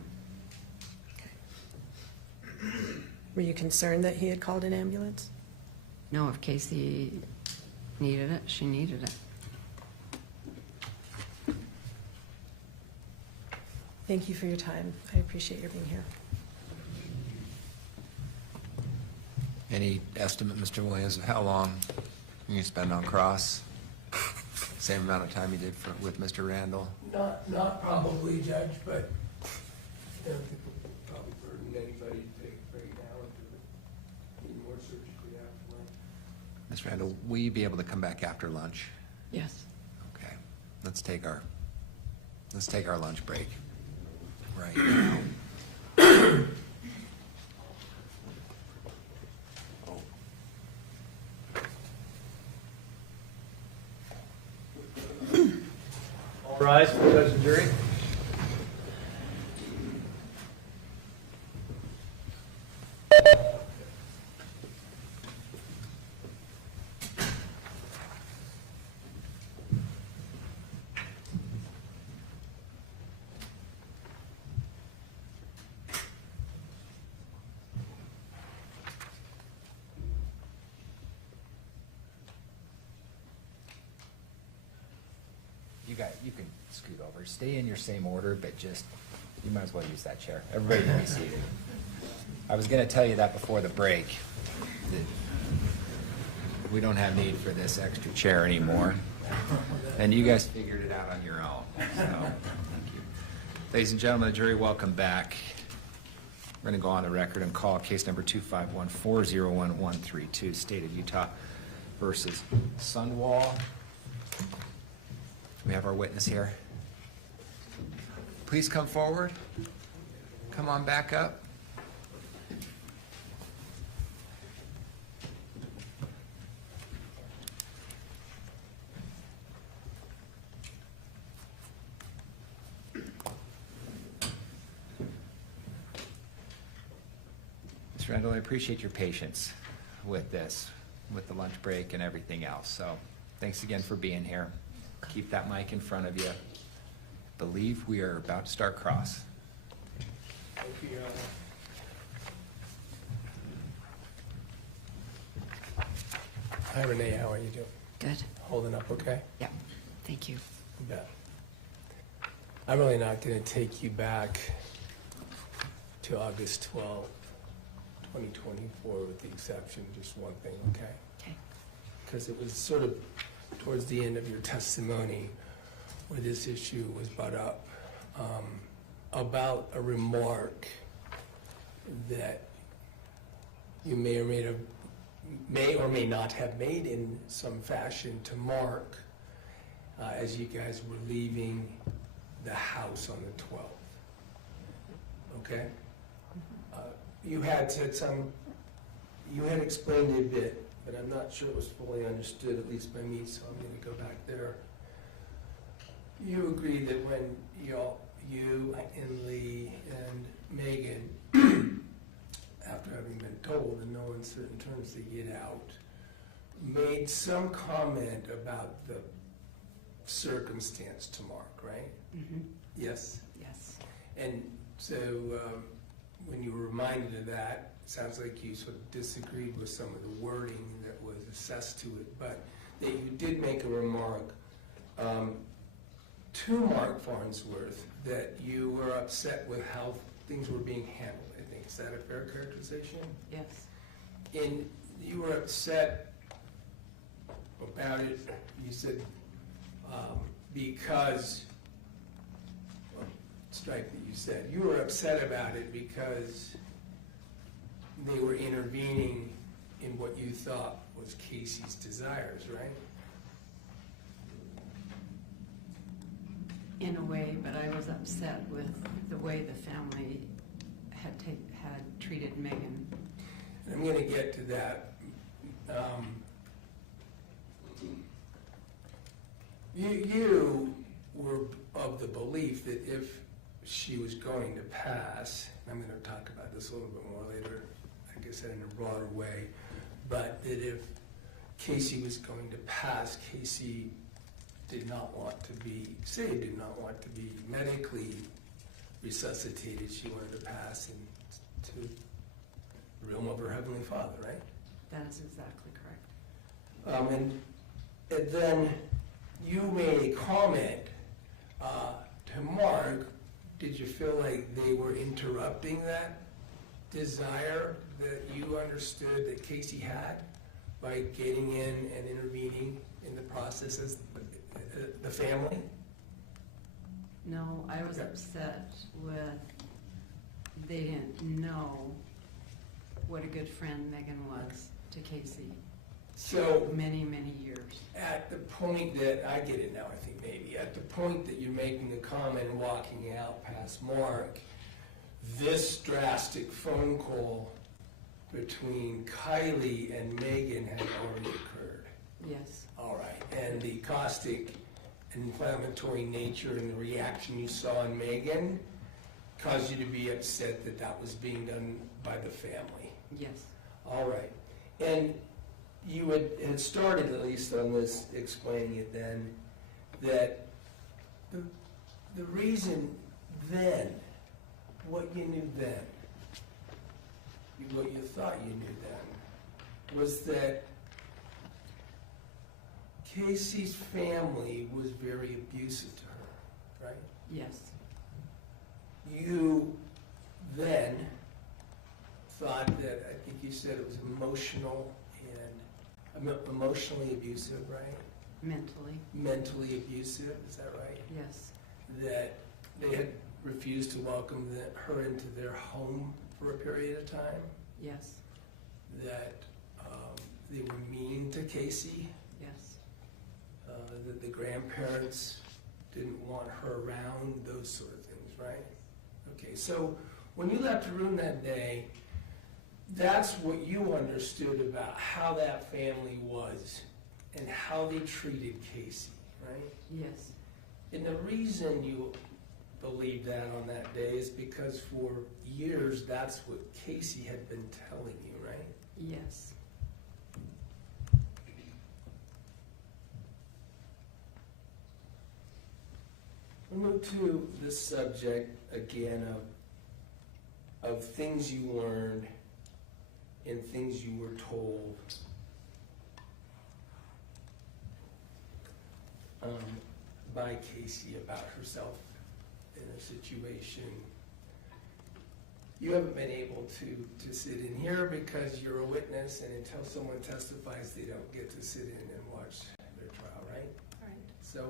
Were you concerned that he had called an ambulance? No, if Kacee needed it, she needed it. Thank you for your time. I appreciate your being here. Any estimate, Mr. Williams, of how long you spend on cross? Same amount of time you did with Mr. Randall? Not probably, Judge, but I don't think it would probably burden anybody to take a break now and do it any more surgically after lunch. Ms. Randall, will you be able to come back after lunch? Yes. Okay, let's take our lunch break right now. All rise for the judge and jury. You can scoot over. Stay in your same order, but just, you might as well use that chair. Everybody can be seated. I was gonna tell you that before the break, that we don't have need for this extra chair anymore. And you guys figured it out on your own, so, thank you. Ladies and gentlemen, the jury, welcome back. We're gonna go on the record and call case number 251-401-132, State of Utah versus Sundwall. We have our witness here. Please come forward. Come on back up. Ms. Randall, I appreciate your patience with this, with the lunch break and everything else. So thanks again for being here. Keep that mic in front of you. Believe we are about to start cross. Thank you, Your Honor. Hi, Ranae, how are you doing? Good. Holding up okay? Yeah. Thank you. You bet. I'm really not going to take you back to August 12th, 2024, with the exception of just one thing, okay? Okay. Because it was sort of towards the end of your testimony where this issue was brought up, about a remark that you may or may not have made in some fashion to Mark as you guys were leaving the house on the 12th. Okay? You had said you had explained it a bit, but I'm not sure it was fully understood, at least by me, so I'm going to go back there. You agree that when you and Lee and Megan, after having been told in no uncertain terms to get out, made some comment about the circumstance to Mark, right? Mm-hmm. Yes? Yes. And so when you were reminded of that, it sounds like you sort of disagreed with some of the wording that was assessed to it, but that you did make a remark to Mark Farnsworth that you were upset with how things were being handled, I think. Is that a fair characterization? Yes. And you were upset about it, you said, because, well, strike that you said, you were upset about it because they were intervening in what you thought was Kacee's desires, right? In a way, but I was upset with the way the family had treated Megan. And I'm going to get to that. You were of the belief that if she was going to pass, and I'm going to talk about this a little bit more later, I guess in a broader way, but that if Kacee was going to pass, Kacee did not want to be saved, did not want to be medically resuscitated. She wanted to pass into the realm of her Heavenly Father, right? That is exactly correct. And then you made a comment to Mark. Did you feel like they were interrupting that desire that you understood that Kacee had by getting in and intervening in the process as the family? No, I was upset with they didn't know what a good friend Megan was to Kacee. So Many, many years. at the point that, I get it now, I think maybe, at the point that you're making the comment and walking out past Mark, this drastic phone call between Kylie and Megan had already occurred. Yes. All right, and the caustic and inflammatory nature and the reaction you saw in Megan caused you to be upset that that was being done by the family. Yes. All right, and you had started, at least on this, explaining it then, that the reason then, what you knew then, what you thought you knew then, was that Kacee's family was very abusive to her, right? Yes. You then thought that, I think you said it was emotionally abusive, right? Mentally. Mentally abusive, is that right? Yes. That they had refused to welcome her into their home for a period of time? Yes. That they were mean to Kacee? Yes. That the grandparents didn't want her around, those sort of things, right? Okay, so when you left the room that day, that's what you understood about how that family was and how they treated Kacee, right? Yes. And the reason you believed that on that day is because for years that's what Kacee had been telling you, right? Yes. We'll move to the subject again of things you learned and things you were told by Kacee about herself in a situation. You haven't been able to sit in here because you're a witness, and until someone testifies, they don't get to sit in and watch their trial, right? All right. So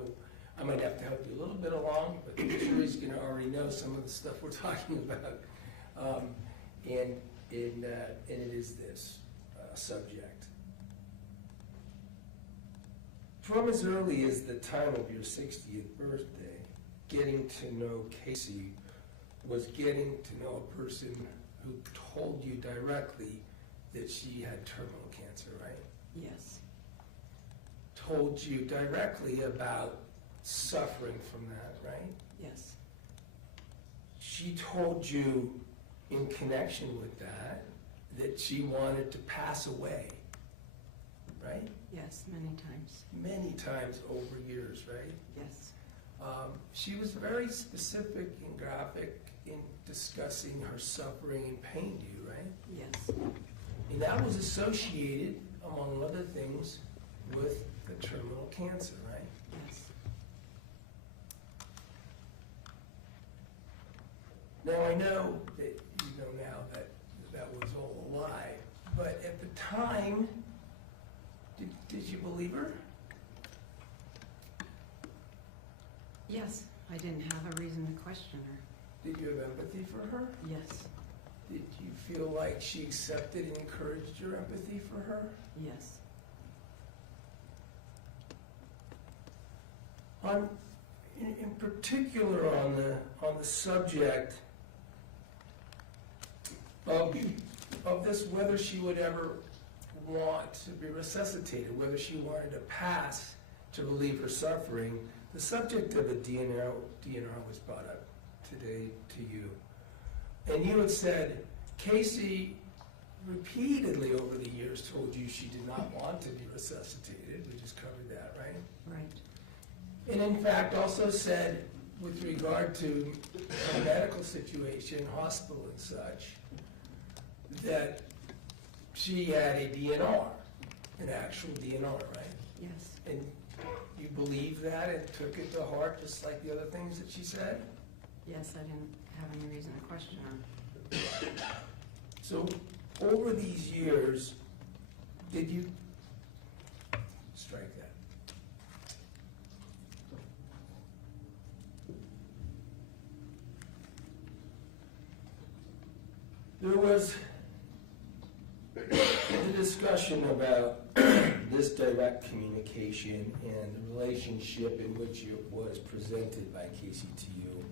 I might have to help you a little bit along, but the jury's going to already know some of the stuff we're talking about. And it is this subject. From as early as the time of your 60th birthday, getting to know Kacee was getting to know a person who told you directly that she had terminal cancer, right? Yes. Told you directly about suffering from that, right? Yes. She told you in connection with that she wanted to pass away, right? Yes, many times. Many times over years, right? Yes. She was very specific and graphic in discussing her suffering and pain to you, right? Yes. And that was associated, among other things, with the terminal cancer, right? Yes. Now, I know that you know now that that was all a lie, but at the time, did you believe her? Yes, I didn't have a reason to question her. Did you have empathy for her? Yes. Did you feel like she accepted and encouraged your empathy for her? Yes. In particular on the subject of this, whether she would ever want to be resuscitated, whether she wanted to pass to relieve her suffering, the subject of a DNR was brought up today to you. And you had said, Kacee repeatedly over the years told you she did not want to be resuscitated. We just covered that, right? Right. And in fact also said, with regard to her medical situation, hospital and such, that she had a DNR, an actual DNR, right? Yes. And you believe that and took it to heart, just like the other things that she said? Yes, I didn't have any reason to question her. So over these years, did you strike that? There was the discussion about this direct communication and the relationship in which it was presented by Kacee to you.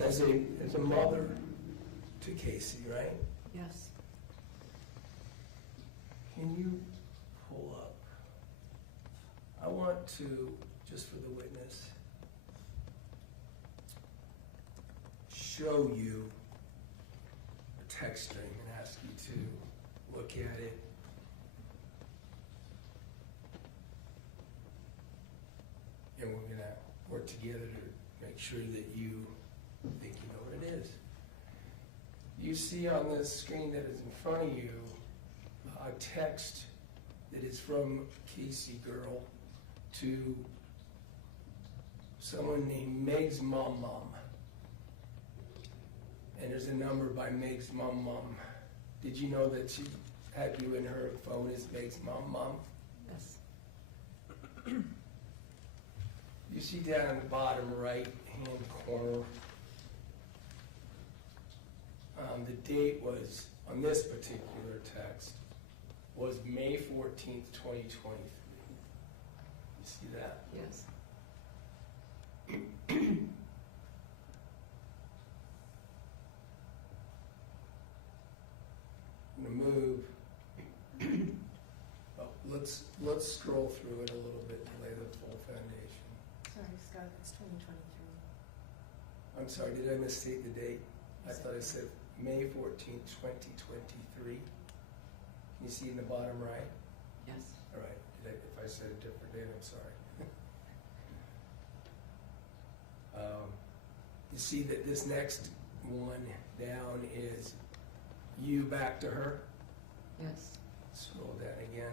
As a mother to Kacee, right? Yes. Can you pull up? I want to, just for the witness, show you a text string and ask you to look at it. And we're going to work together to make sure that you think you know what it is. You see on the screen that is in front of you a text that is from Kacee girl to someone named Meg's mom. And there's a number by Meg's mom. Did you know that she had you in her phone as Meg's mom? Yes. You see down in the bottom right-hand corner, the date was, on this particular text, was May 14th, 2023. You see that? Yes. I'm going to move. Oh, let's scroll through it a little bit to lay the full foundation. Sorry, Scott, it's 2023. I'm sorry, did I misstate the date? I thought I said May 14th, 2023. Can you see in the bottom right? Yes. All right, if I said a different date, I'm sorry. You see that this next one down is you back to her? Yes. Scroll down again.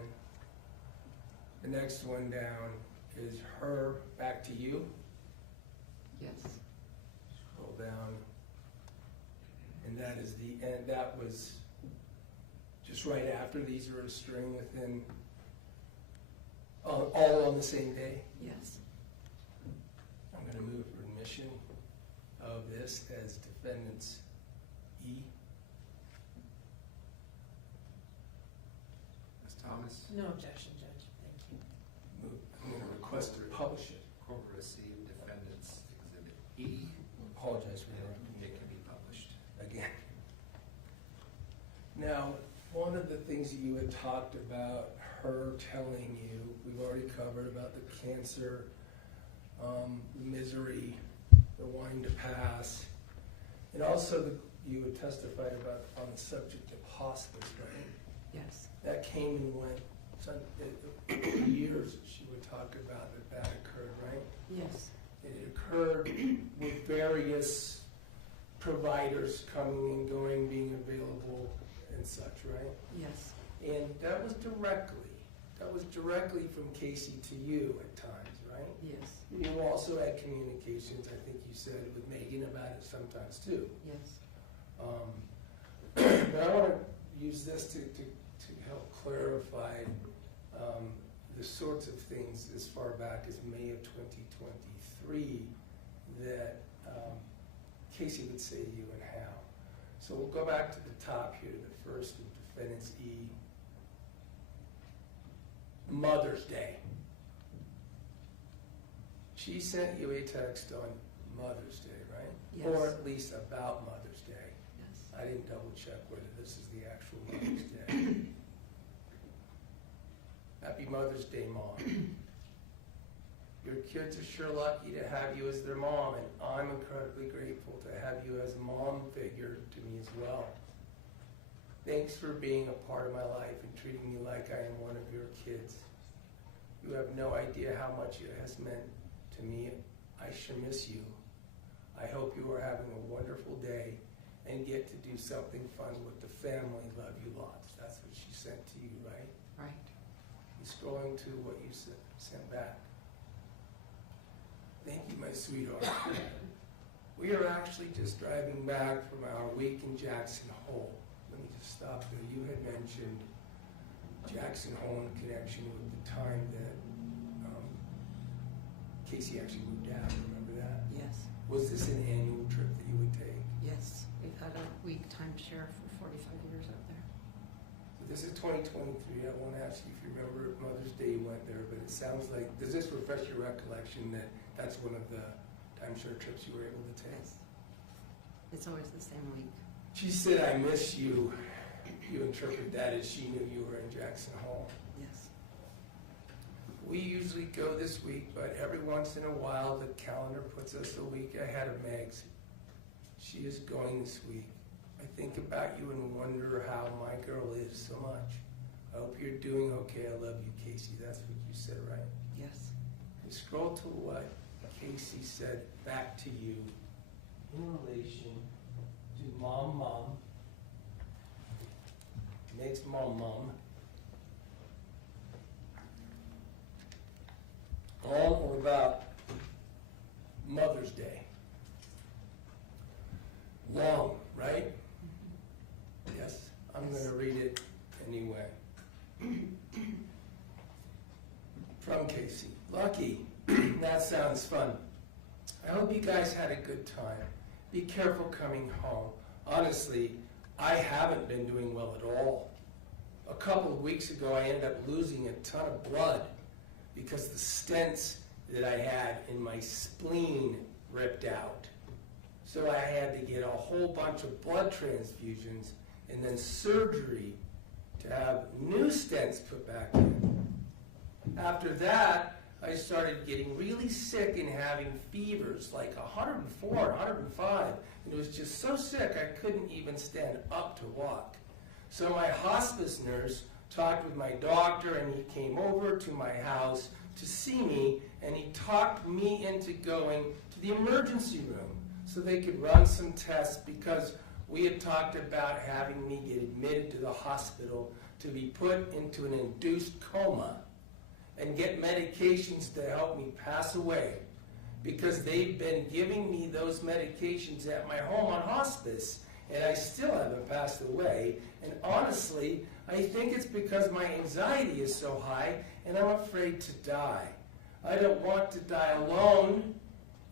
The next one down is her back to you. Yes. Scroll down. And that is and that was just right after. These are a string within, all on the same day. Yes. I'm going to move for admission of this as defendant's E. Ms. Thomas? No objection, Judge. Thank you. I'm going to request to publish it. Court will receive defendant's exhibit E. Apologize for interrupting. Now, one of the things that you had talked about, her telling you, we've already covered about the cancer, misery, the wanting to pass, and also you had testified about on the subject of hospice, right? Yes. That came and went, years she would talk about that occurred, right? Yes. It occurred with various providers coming and going, being available and such, right? Yes. And that was directly from Kacee to you at times, right? Yes. You also had communications, I think you said, with Megan about it sometimes too. Yes. But I want to use this to help clarify the sorts of things as far back as May of 2023 that Kacee would say to you and how. So we'll go back to the top here, the first of Defendants E. Mother's Day. She sent you a text on Mother's Day, right? Yes. Or at least about Mother's Day. Yes. I didn't double check whether this is the actual Mother's Day. Happy Mother's Day, Mom. Your kids are sure lucky to have you as their mom, and I'm incredibly grateful to have you as a mom figure to me as well. Thanks for being a part of my life and treating me like I am one of your kids. You have no idea how much it has meant to me. I sure miss you. I hope you are having a wonderful day and get to do something fun with the family. Love you lots. That's what she sent to you, right? Right. And scrolling to what you sent back. Thank you, my sweetheart. We are actually just driving back from our week in Jackson Hole. Let me just stop there. You had mentioned Jackson Hole in connection with the time that Kacee actually moved out. Remember that? Yes. Was this an annual trip that you would take? Yes. We've had a week timeshare for 45 years out there. So this is 2023. I won't ask you if you remember Mother's Day you went there, but it sounds like, does this refresh your recollection that that's one of the timeshare trips you were able to take? Yes. It's always the same week. She said, I miss you. You interpret that as she knew you were in Jackson Hole. Yes. We usually go this week, but every once in a while the calendar puts us a week ahead of Meg's. She is going this week. I think about you and wonder how my girl is so much. I hope you're doing okay. I love you, Kacee. That's what you said, right? Yes. And scroll to what Kacee said back to you in relation to Mom. Meg's Mom. On or about Mother's Day. Long, right? Yes, I'm going to read it anyway. From Kacee. Lucky. That sounds fun. I hope you guys had a good time. Be careful coming home. Honestly, I haven't been doing well at all. A couple of weeks ago, I ended up losing a ton of blood because the stents that I had in my spleen ripped out. So I had to get a whole bunch of blood transfusions and then surgery to have new stents put back in. After that, I started getting really sick and having fevers like 104, 105. And it was just so sick I couldn't even stand up to walk. So my hospice nurse talked with my doctor and he came over to my house to see me and he talked me into going to the emergency room so they could run some tests because we had talked about having me get admitted to the hospital to be put into an induced coma and get medications to help me pass away because they've been giving me those medications at my home on hospice and I still haven't passed away. And honestly, I think it's because my anxiety is so high and I'm afraid to die. I don't want to die alone,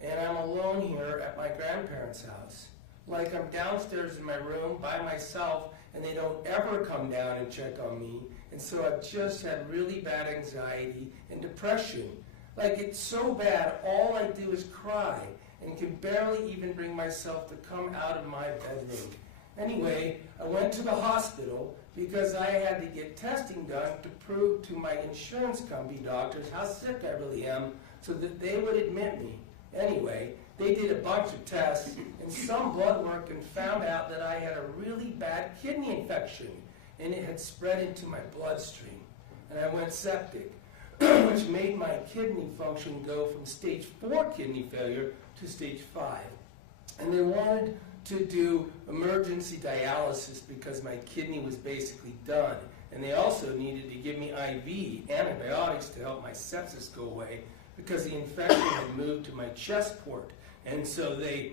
and I'm alone here at my grandparents' house. Like I'm downstairs in my room by myself and they don't ever come down and check on me. And so I've just had really bad anxiety and depression. Like it's so bad, all I do is cry and can barely even bring myself to come out of my bedroom. Anyway, I went to the hospital because I had to get testing done to prove to my insurance company doctors how sick I really am so that they would admit me. Anyway, they did a bunch of tests and some blood work and found out that I had a really bad kidney infection and it had spread into my bloodstream. And I went septic, which made my kidney function go from stage 4 kidney failure to stage 5. And they wanted to do emergency dialysis because my kidney was basically done. And they also needed to give me IV antibiotics to help my sepsis go away because the infection had moved to my chest port. And so they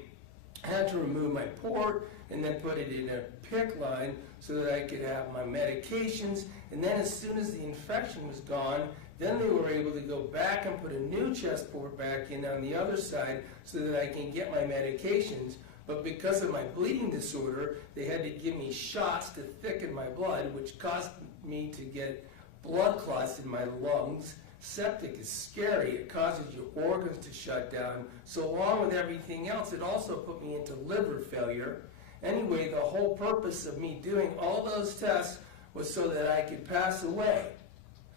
had to remove my port and then put it in a PICC line so that I could have my medications. And then as soon as the infection was gone, then they were able to go back and put a new chest port back in on the other side so that I can get my medications. But because of my bleeding disorder, they had to give me shots to thicken my blood, which caused me to get blood clots in my lungs. Septic is scary. It causes your organs to shut down. So along with everything else, it also put me into liver failure. Anyway, the whole purpose of me doing all those tests was so that I could pass away.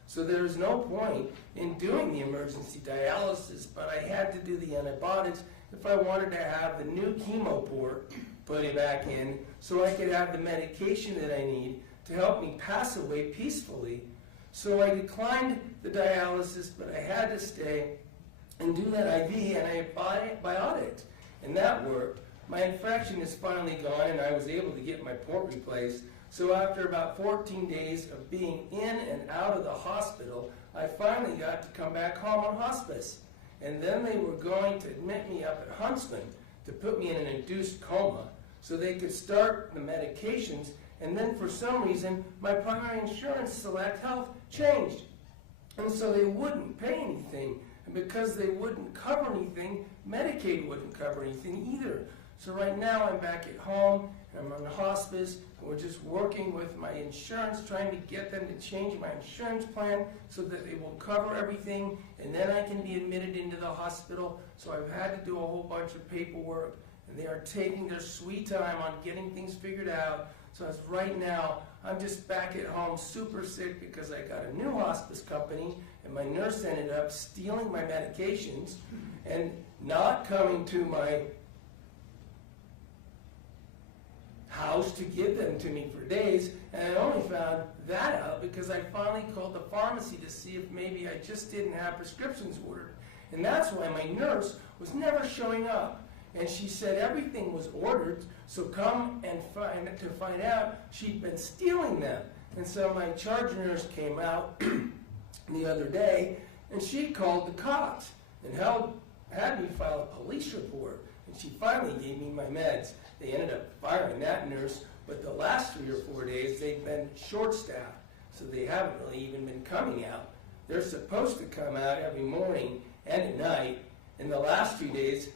So there was no point in doing the emergency dialysis, but I had to do the antibiotics if I wanted to have the new chemo port put it back in so I could have the medication that I need to help me pass away peacefully. So I declined the dialysis, but I had to stay and do that IV antibiotics, and that worked. My infection is finally gone, and I was able to get my port replaced. So after about 14 days of being in and out of the hospital, I finally got to come back home on hospice. And then they were going to admit me up at Huntsman to put me in an induced coma so they could start the medications. And then for some reason, my primary insurance, Select Health, changed. And so they wouldn't pay anything. And because they wouldn't cover anything, Medicaid wouldn't cover anything either. So right now I'm back at home, and I'm on hospice, and we're just working with my insurance, trying to get them to change my insurance plan so that they will cover everything, and then I can be admitted into the hospital. So I've had to do a whole bunch of paperwork, and they are taking their sweet time on getting things figured out. So as right now, I'm just back at home super sick because I got a new hospice company, and my nurse ended up stealing my medications and not coming to my house to give them to me for days, and I only found that out because I finally called the pharmacy to see if maybe I just didn't have prescriptions ordered. And that's why my nurse was never showing up. And she said everything was ordered, so come and find out she'd been stealing them. And so my charge nurse came out the other day, and she called the cops and had me file a police report. And she finally gave me my meds. They ended up firing that nurse, but the last 3 or 4 days they've been short-staffed, so they haven't really even been coming out. They're supposed to come out every morning and at night. In the last few days,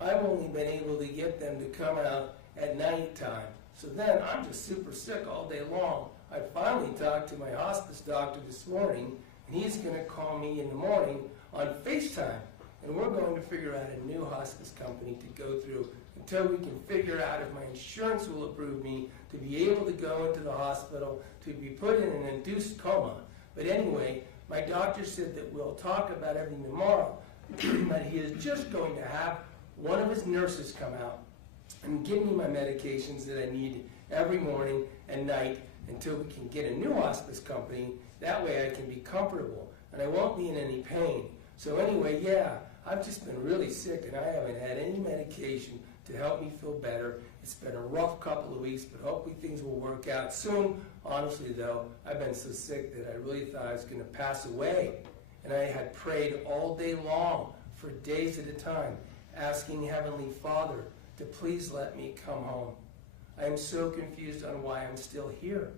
I've only been able to get them to come out at night time. So then I'm just super sick all day long. I finally talked to my hospice doctor this morning, and he's going to call me in the morning on FaceTime. And we're going to figure out a new hospice company to go through until we can figure out if my insurance will approve me to be able to go into the hospital to be put in an induced coma. But anyway, my doctor said that we'll talk about everything tomorrow, but he is just going to have one of his nurses come out and give me my medications that I need every morning and night until we can get a new hospice company. That way I can be comfortable and I won't be in any pain. So anyway, yeah, I've just been really sick and I haven't had any medication to help me feel better. It's been a rough couple of weeks, but hopefully things will work out soon. Honestly though, I've been so sick that I really thought I was going to pass away. And I had prayed all day long for days at a time, asking Heavenly Father to please let me come home. I am so confused on why I'm still here.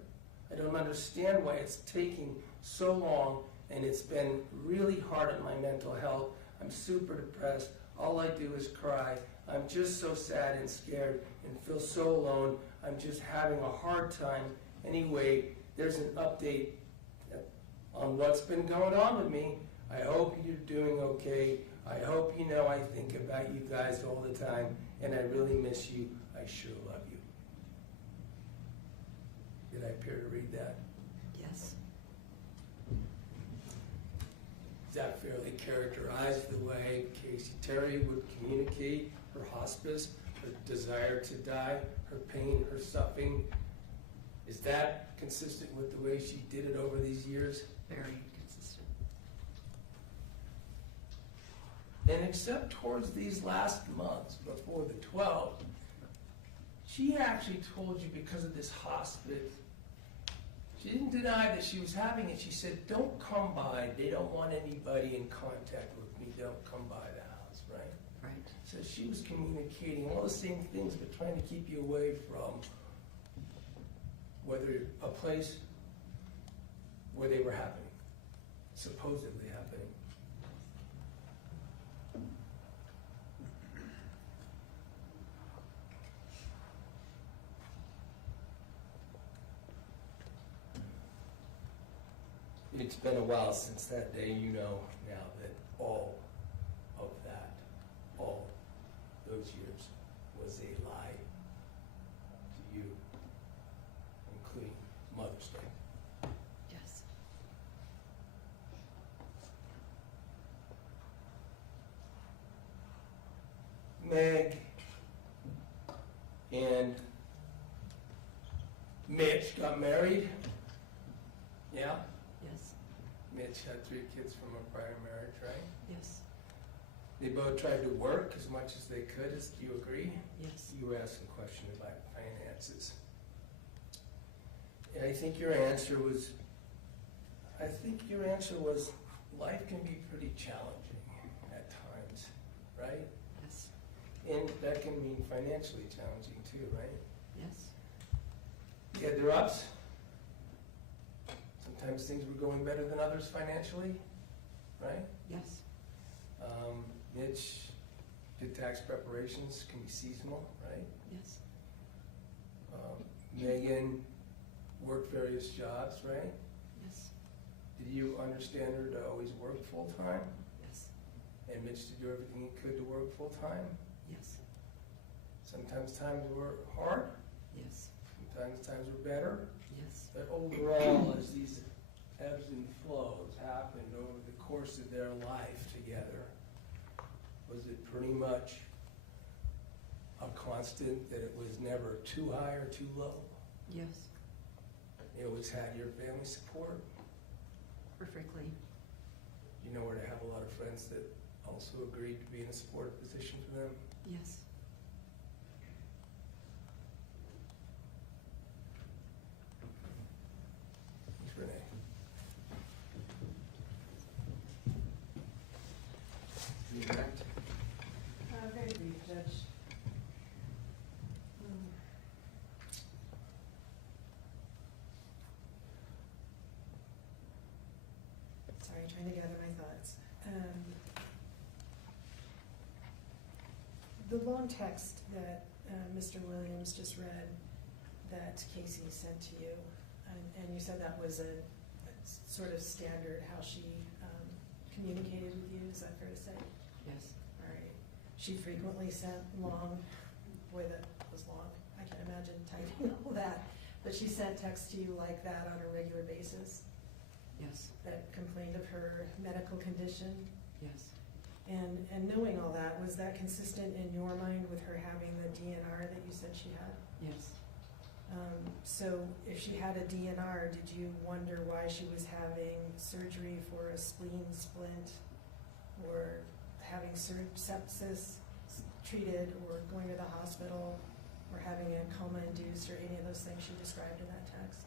I don't understand why it's taking so long, and it's been really hard on my mental health. I'm super depressed. All I do is cry. I'm just so sad and scared and feel so alone. I'm just having a hard time. Anyway, there's an update on what's been going on with me. I hope you're doing okay. I hope you know I think about you guys all the time, and I really miss you. I sure love you. Did I appear to read that? Yes. Does that fairly characterize the way Kacee Terry would communicate her hospice, her desire to die, her pain, her suffering? Is that consistent with the way she did it over these years? Very consistent. And except towards these last months, before the 12, she actually told you because of this hospice, she didn't deny that she was having it. She said, don't come by. They don't want anybody in contact with me. Don't come by the house, right? Right. So she was communicating all the same things, but trying to keep you away from whether a place where they were happening, supposedly happening. It's been a while since that day. You know now that all of that, all those years was a lie to you, including Mother's Day. Yes. Meg and Mitch got married. Yeah? Yes. Mitch had 3 kids from a prior marriage, right? Yes. They both tried to work as much as they could. Do you agree? Yes. You asked a question about finances. And I think your answer was, life can be pretty challenging at times, right? Yes. And that can mean financially challenging too, right? Yes. You had their ups. Sometimes things were going better than others financially, right? Yes. Mitch did tax preparations, can be seasonal, right? Yes. Megan worked various jobs, right? Yes. Did you understand her to always work full-time? Yes. And Mitch to do everything he could to work full-time? Yes. Sometimes times were hard, Yes. sometimes times were better. Yes. But overall, as these ebbs and flows happened over the course of their life together, was it pretty much a constant that it was never too high or too low? Yes. You always had your family support? Perfectly. You know where to have a lot of friends that also agreed to be in a supportive position for them? Yes. Ranae. Redirect. Very brief, Judge. Sorry, trying to gather my thoughts. The long text that Mr. Williams just read that Kacee sent to you, and you said that was a sort of standard how she communicated with you, is that fair to say? Yes. All right. She frequently sent long, boy, that was long. I can't imagine typing all that. But she sent texts to you like that on a regular basis Yes. that complained of her medical condition. Yes. And knowing all that, was that consistent in your mind with her having the DNR that you said she had? Yes. So if she had a DNR, did you wonder why she was having surgery for a spleen splint, or having sepsis treated, or going to the hospital, or having a coma induced, or any of those things she described in that text?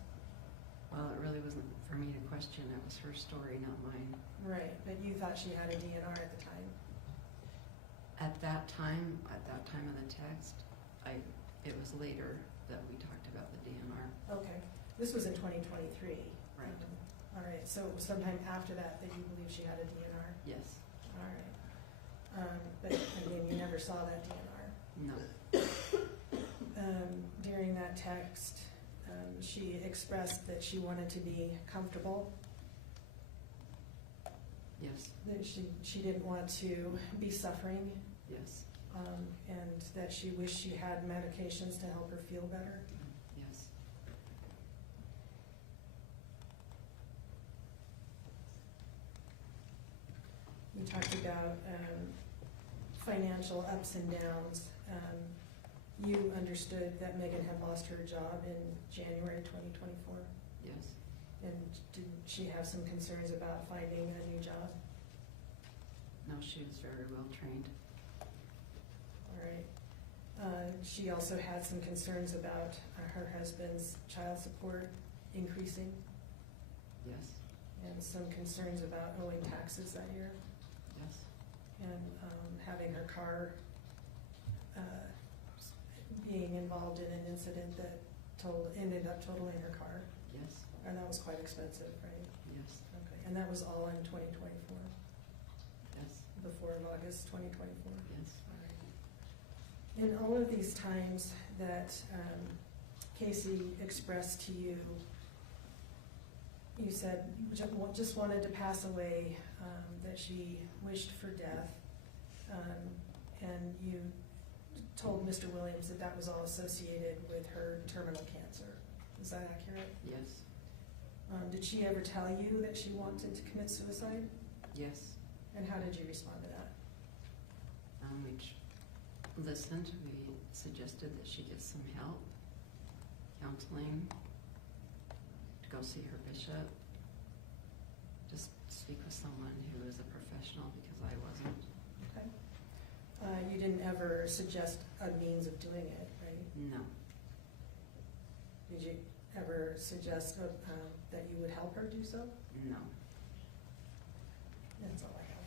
Well, it really wasn't for me to question. It was her story, not mine. Right, but you thought she had a DNR at the time? At that time of the text, it was later that we talked about the DNR. Okay, this was in 2023. Right. All right, so it was sometime after that that you believe she had a DNR? Yes. All right. But, I mean, you never saw that DNR? No. During that text, she expressed that she wanted to be comfortable, Yes. that she didn't want to be suffering, Yes. and that she wished she had medications to help her feel better. Yes. You talked about financial ups and downs. You understood that Megan had lost her job in January 2024, Yes. and did she have some concerns about finding a new job? No, she was very well trained. All right. She also had some concerns about her husband's child support increasing, Yes. and some concerns about owing taxes that year, Yes. and having her car being involved in an incident that ended up totaling her car, Yes. and that was quite expensive, right? Yes. Okay, and that was all in 2024, Yes. before August 2024? Yes. In all of these times that Kacee expressed to you, you said just wanted to pass away, that she wished for death, and you told Mr. Williams that that was all associated with her terminal cancer. Is that accurate? Yes. Did she ever tell you that she wanted to commit suicide? Yes. And how did you respond to that? We listened. We suggested that she get some help, counseling, to go see her bishop, just speak with someone who is a professional, because I wasn't. Okay. You didn't ever suggest a means of doing it, right? No. Did you ever suggest that you would help her do so? No. That's all I have.